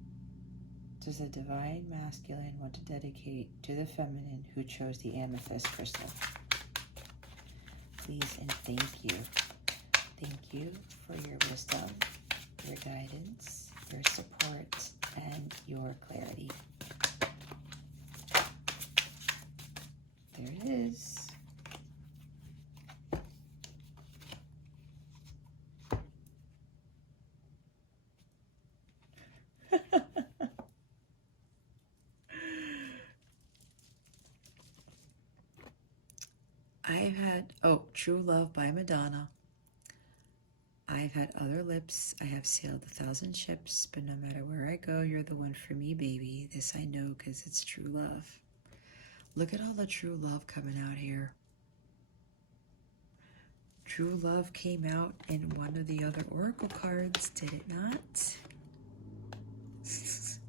does the Divine Masculine want to dedicate to the feminine who chose the amethyst crystal? Please and thank you. Thank you for your wisdom, your guidance, your support, and your clarity. There it is. I've had, True Love by Madonna. I've had other lips. I have sailed 1,000 ships, but no matter where I go, you're the one for me, baby. This I know because it's true love. Look at all the true love coming out here. True love came out in one of the other oracle cards, did it not? This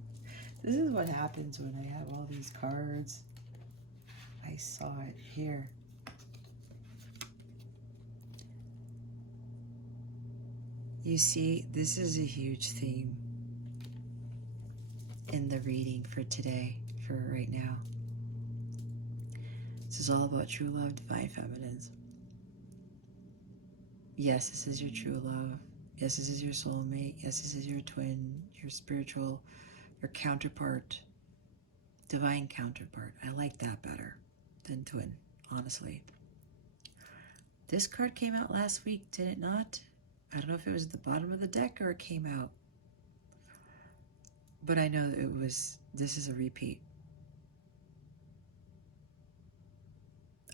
is what happens when I have all these cards. I saw it here. You see, this is a huge theme in the reading for today, for right now. This is all about true love, divine feminines. Yes, this is your true love. Yes, this is your soulmate. Yes, this is your twin, your spiritual, your counterpart, divine counterpart. I like that better than twin, honestly. This card came out last week, did it not? I don't know if it was at the bottom of the deck or it came out. But I know this is a repeat.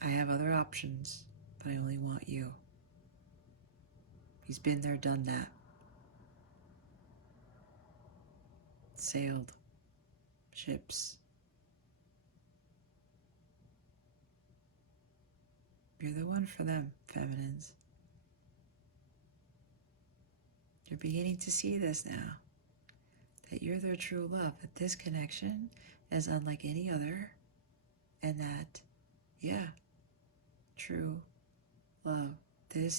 I have other options, but I only want you. He's been there, done that. Sailed. Ships. You're the one for them, feminines. You're beginning to see this now. That you're their true love. That this connection is unlike any other. And that, yeah, true love. They're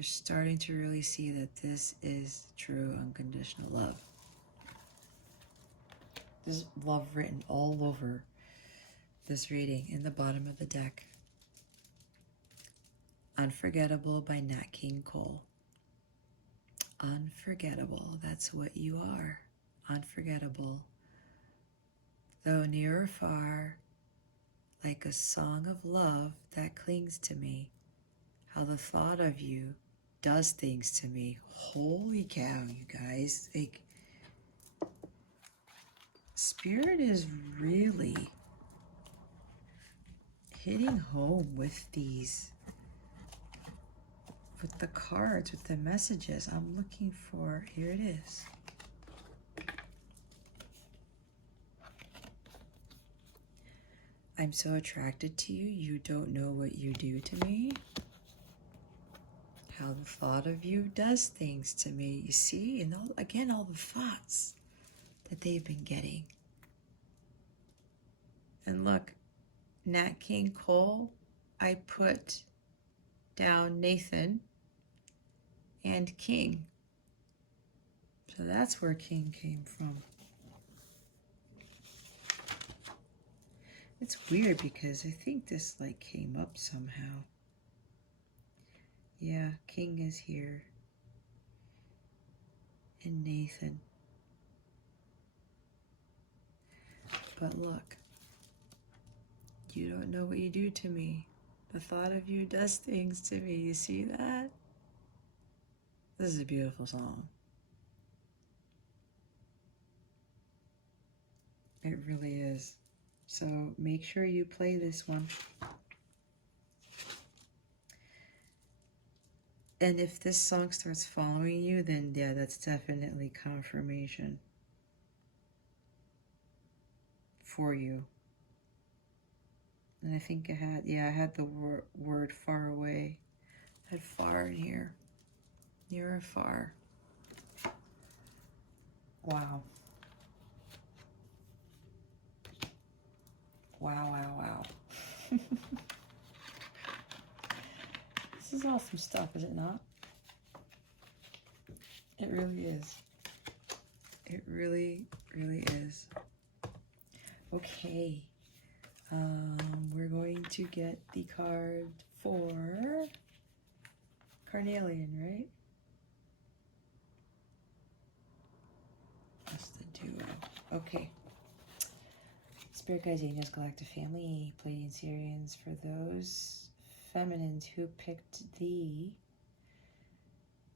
starting to really see that this is true unconditional love. There's love written all over this reading in the bottom of the deck. Unforgettable by Nat King Cole. Unforgettable, that's what you are. Unforgettable. Though near or far, like a song of love that clings to me, how the thought of you does things to me. Holy cow, you guys. Like, Spirit is really hitting home with these, with the cards, with the messages. I'm looking for, here it is. I'm so attracted to you, you don't know what you do to me. How the thought of you does things to me. You see, and again, all the thoughts that they've been getting. And look, Nat King Cole, I put down Nathan and King. So that's where King came from. It's weird because I think this like came up somehow. Yeah, King is here. And Nathan. But look, you don't know what you do to me. The thought of you does things to me. You see that? This is a beautiful song. It really is. So make sure you play this one. And if this song starts following you, then yeah, that's definitely confirmation for you. And I think I had the word far away. I had far in here. Near or far. Wow. Wow, wow, wow. This is awesome stuff, is it not? It really is. It really, really is. Okay. We're going to get the card for Carnelian, right? That's the duo. Okay. Spirit Guides, Angels, Galactic Family, Pleiadian Syrians, for those feminines who picked the,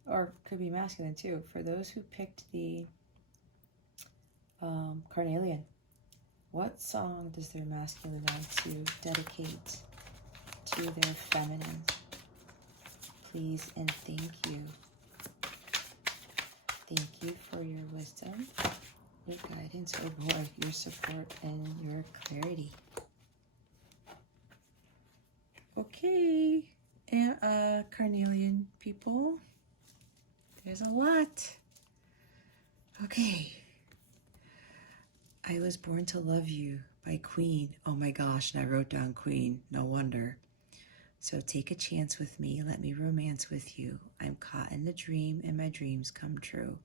or could be masculine too, for those who picked the Carnelian, what song does their masculine want to dedicate to their feminine? Please and thank you. Thank you for your wisdom, your guidance, oh boy, your support and your clarity. Okay, and Carnelian people, there's a lot. Okay. I was born to love you by Queen. Oh my gosh, and I wrote down Queen, no wonder. So take a chance with me, let me romance with you. I'm caught in a dream and my dreams come true.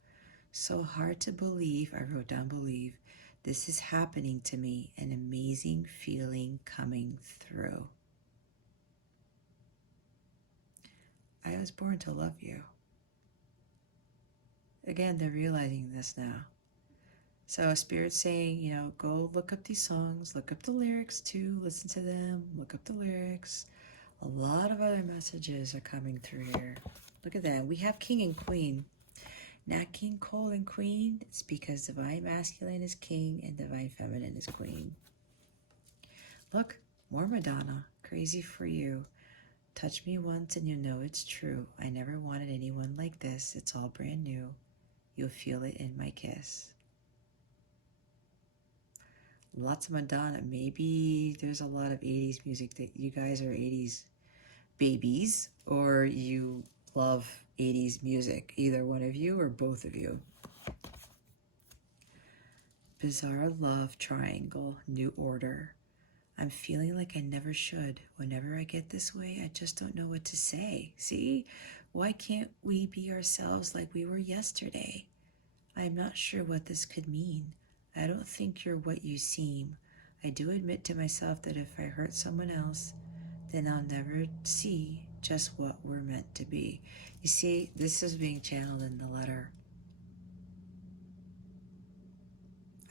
So hard to believe, I wrote down believe. This is happening to me, an amazing feeling coming through. I was born to love you. Again, they're realizing this now. So Spirit's saying, you know, go look up these songs, look up the lyrics too, listen to them, look up the lyrics. A lot of other messages are coming through here. Look at that. We have King and Queen. Nat King Cole and Queen. It's because Divine Masculine is King and Divine Feminine is Queen. Look, more Madonna. Crazy for you. Touch me once and you'll know it's true. I never wanted anyone like this. It's all brand new. You'll feel it in my kiss. Lots of Madonna. Maybe there's a lot of 80s music that you guys are 80s babies, or you love 80s music. Either one of you or both of you. Bizarre love triangle, new order. I'm feeling like I never should. Whenever I get this way, I just don't know what to say. See? Why can't we be ourselves like we were yesterday? I'm not sure what this could mean. I don't think you're what you seem. I do admit to myself that if I hurt someone else, then I'll never see just what we're meant to be. You see, this is being channeled in the letter.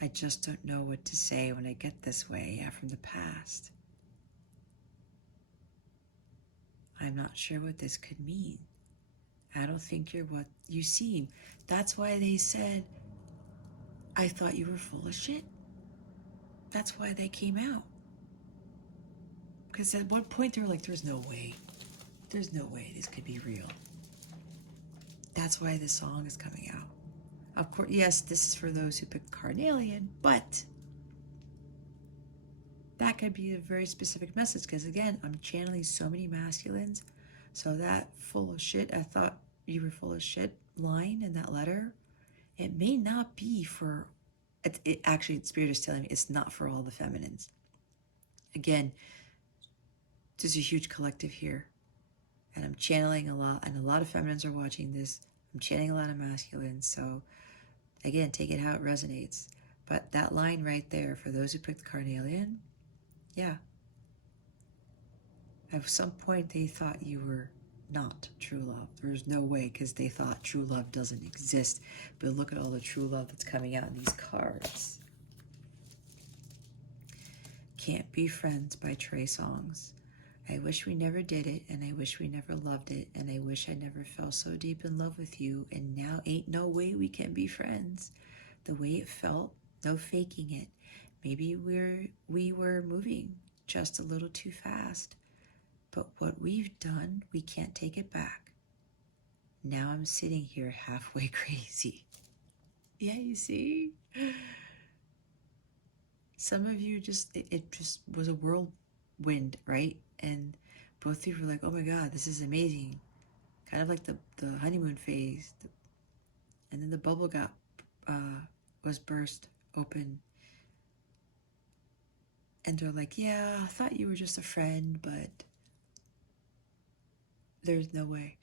I just don't know what to say when I get this way from the past. I'm not sure what this could mean. I don't think you're what you seem. That's why they said, I thought you were full of shit. That's why they came out. Because at one point they were like, there's no way. There's no way this could be real. That's why this song is coming out. Of course, yes, this is for those who pick carnelian, but that could be a very specific message, because again, I'm channeling so many masculines. So that full of shit, I thought you were full of shit line in that letter, it may not be for, actually, Spirit is telling me it's not for all the feminines. Again, there's a huge collective here, and I'm channeling a lot, and a lot of feminines are watching this. I'm channeling a lot of masculines, so again, take it how it resonates. But that line right there, for those who picked the carnelian, yeah. At some point, they thought you were not true love. There's no way, because they thought true love doesn't exist. But look at all the true love that's coming out in these cards. Can't Be Friends by Trey Songz. I wish we never did it, and I wish we never loved it, and I wish I never fell so deep in love with you, and now ain't no way we can be friends. The way it felt, no faking it. Maybe we were moving just a little too fast, but what we've done, we can't take it back. Now I'm sitting here halfway crazy. Yeah, you see? Some of you it just was a whirlwind, right? And both of you were like, oh my God, this is amazing. Kind of like the honeymoon phase. And then the bubble was burst open. And they're like, yeah, I thought you were just a friend, but there's no way.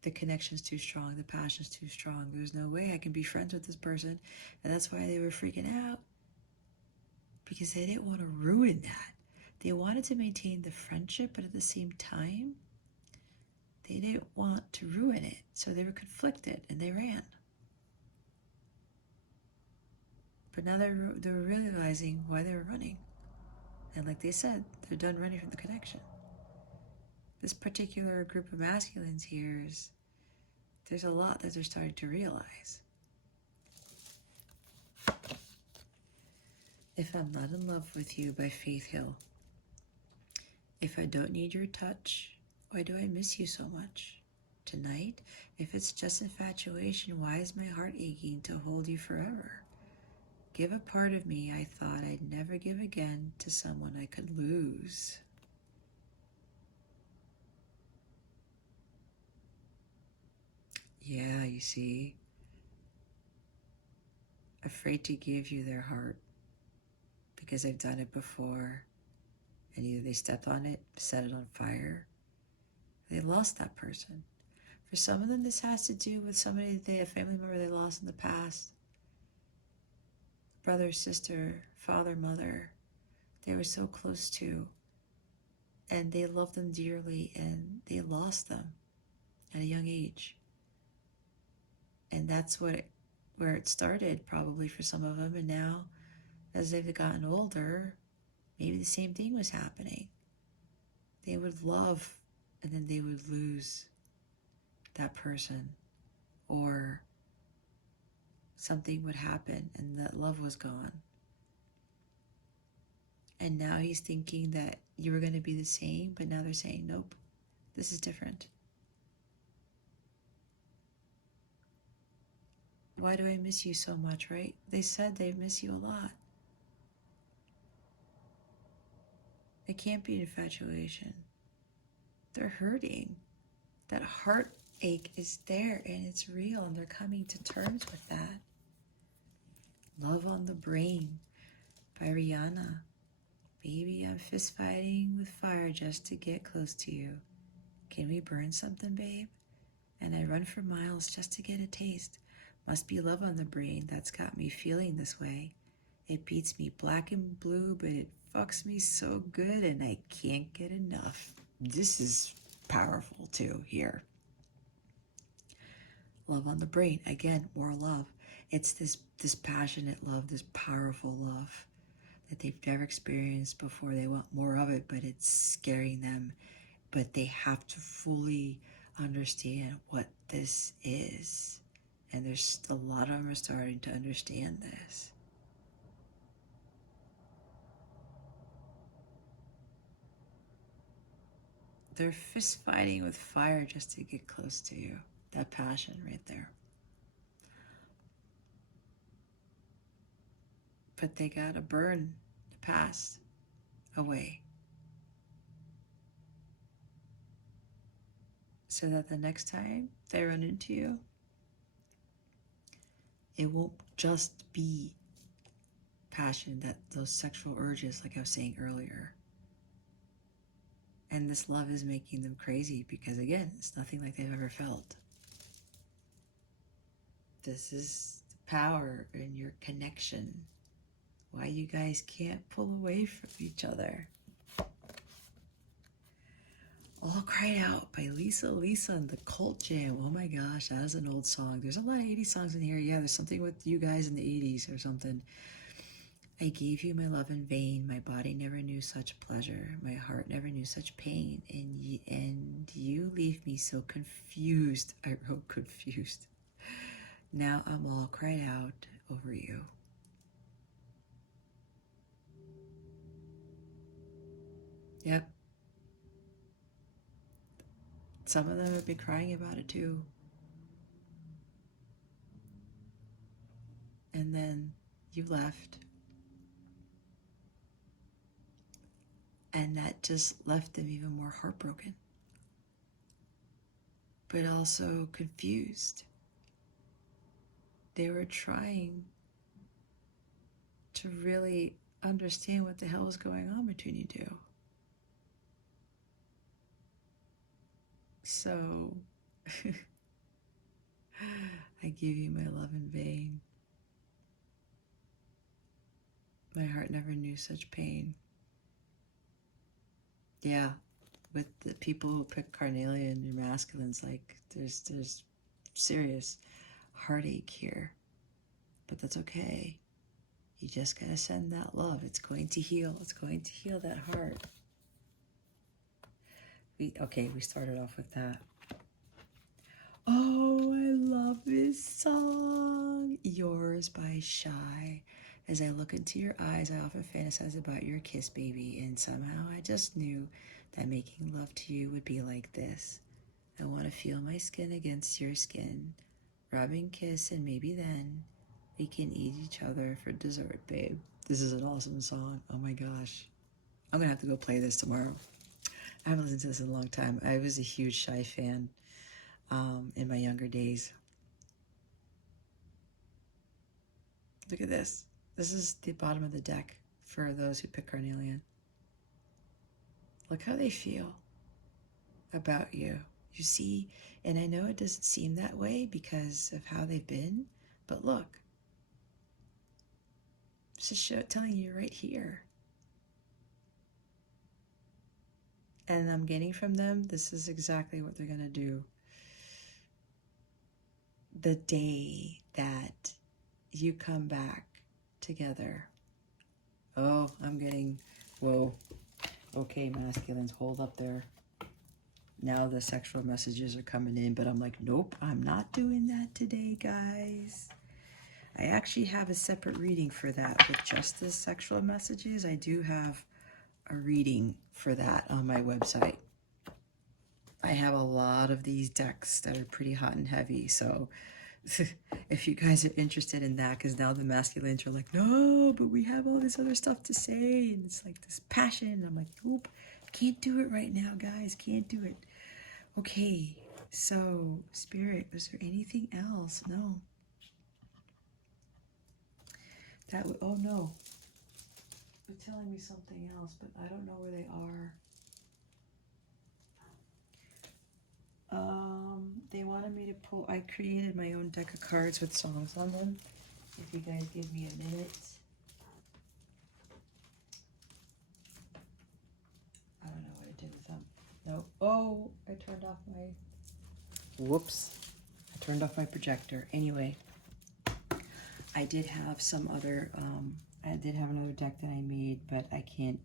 The connection's too strong. The passion's too strong. There's no way I can be friends with this person. And that's why they were freaking out. Because they didn't want to ruin that. They wanted to maintain the friendship, but at the same time, they didn't want to ruin it. So they were conflicted and they ran. But now they're realizing why they were running. And like they said, they're done running from the connection. This particular group of masculines here there's a lot that they're starting to realize. If I'm Not in Love with You by Faith Hill. If I don't need your touch, why do I miss you so much? Tonight, if it's just infatuation, why is my heart aching to hold you forever? Give a part of me I thought I'd never give again to someone I could lose. Yeah, you see. Afraid to give you their heart because they've done it before, and either they stepped on it, set it on fire, they lost that person. For some of them, this has to do with somebody, a family member they lost in the past. Brother, sister, father, mother, they were so close to, and they loved them dearly, and they lost them at a young age. And that's where it started, probably for some of them. And now, as they've gotten older, maybe the same thing was happening. They would love, and then they would lose that person, or something would happen and that love was gone. And now he's thinking that you were going to be the same, but now they're saying, nope, this is different. Why do I miss you so much, right? They said they miss you a lot. It can't be infatuation. They're hurting. That heartache is there, and it's real, and they're coming to terms with that. Love on the Brain by Rihanna. Baby, I'm fist fighting with fire just to get close to you. Can we burn something, babe? And I run for miles just to get a taste. Must be love on the brain that's got me feeling this way. It beats me black and blue, but it fucks me so good and I can't get enough. This is powerful too here. Love on the brain, again, more love. It's this passionate love, this powerful love that they've never experienced before. They want more of it, but it's scaring them. But they have to fully understand what this is. And there's a lot of them are starting to understand this. They're fist fighting with fire just to get close to you. That passion right there. But they gotta burn the past away, so that the next time they run into you, it won't just be passion, that those sexual urges, like I was saying earlier. And this love is making them crazy because, again, it's nothing like they've ever felt. This is the power in your connection. Why you guys can't pull away from each other. All Cried Out by Lisa and the Cult Jam. Oh my gosh, that is an old song. There's a lot of 80s songs in here. Yeah, there's something with you guys in the 80s or something. I gave you my love in vain. My body never knew such pleasure. My heart never knew such pain. And you leave me so confused. I wrote confused. Now I'm all cried out over you. Yep. Some of them have been crying about it too. And then you left. And that just left them even more heartbroken. But also confused. They were trying to really understand what the hell was going on between you two. So, I give you my love in vain. My heart never knew such pain. Yeah, with the people who pick carnelian or masculines, like there's serious heartache here. But that's okay. You just gotta send that love. It's going to heal. It's going to heal that heart. We started off with that. Oh, I love this song. Yours by Shy. As I look into your eyes, I often fantasize about your kiss, baby, and somehow I just knew that making love to you would be like this. I want to feel my skin against your skin, rubbing, kiss, and maybe then we can eat each other for dessert, babe. This is an awesome song. Oh my gosh. I'm gonna have to go play this tomorrow. I haven't listened to this in a long time. I was a huge Shy fan in my younger days. Look at this. This is the bottom of the deck for those who pick carnelian. Look how they feel about you. You see, and I know it doesn't seem that way because of how they've been, but look. It's just telling you right here. And I'm getting from them, this is exactly what they're going to do. The day that you come back together. Oh, I'm getting, whoa. Okay, masculines, hold up there. Now the sexual messages are coming in, but I'm like, nope, I'm not doing that today, guys. I actually have a separate reading for that with just the sexual messages. I do have a reading for that on my website. I have a lot of these decks that are pretty hot and heavy, so if you guys are interested in that, because now the masculines are like, no, but we have all this other stuff to say, and it's like this passion, and I'm like, nope, can't do it right now, guys, can't do it. Okay, so Spirit, was there anything else? No. That would, oh no, they're telling me something else, but I don't know where they are. They wanted me to pull, I created my own deck of cards with songs on them. If you guys give me a minute. I don't know what I did with them. Nope. Oh, I I turned off my... Whoops. I turned off my projector. Anyway, I did have some other... I did have another deck that I made, but I can't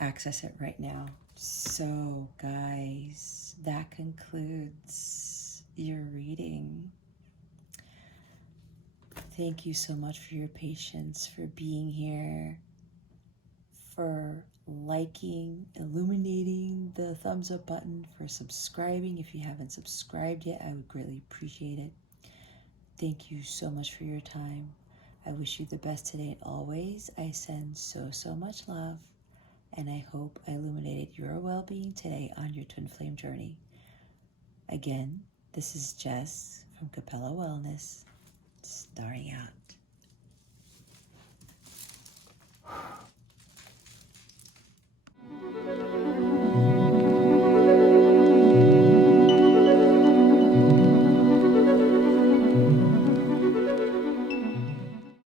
access it right now. So, guys, that concludes your reading. Thank you so much for your patience, for being here, for liking, illuminating the thumbs up button, for subscribing. If you haven't subscribed yet, I would greatly appreciate it. Thank you so much for your time. I wish you the best today and always. I send so much love, and I hope I illuminated your well-being today on your twin flame journey. Again, this is Jess from Capella Wellness, starting out.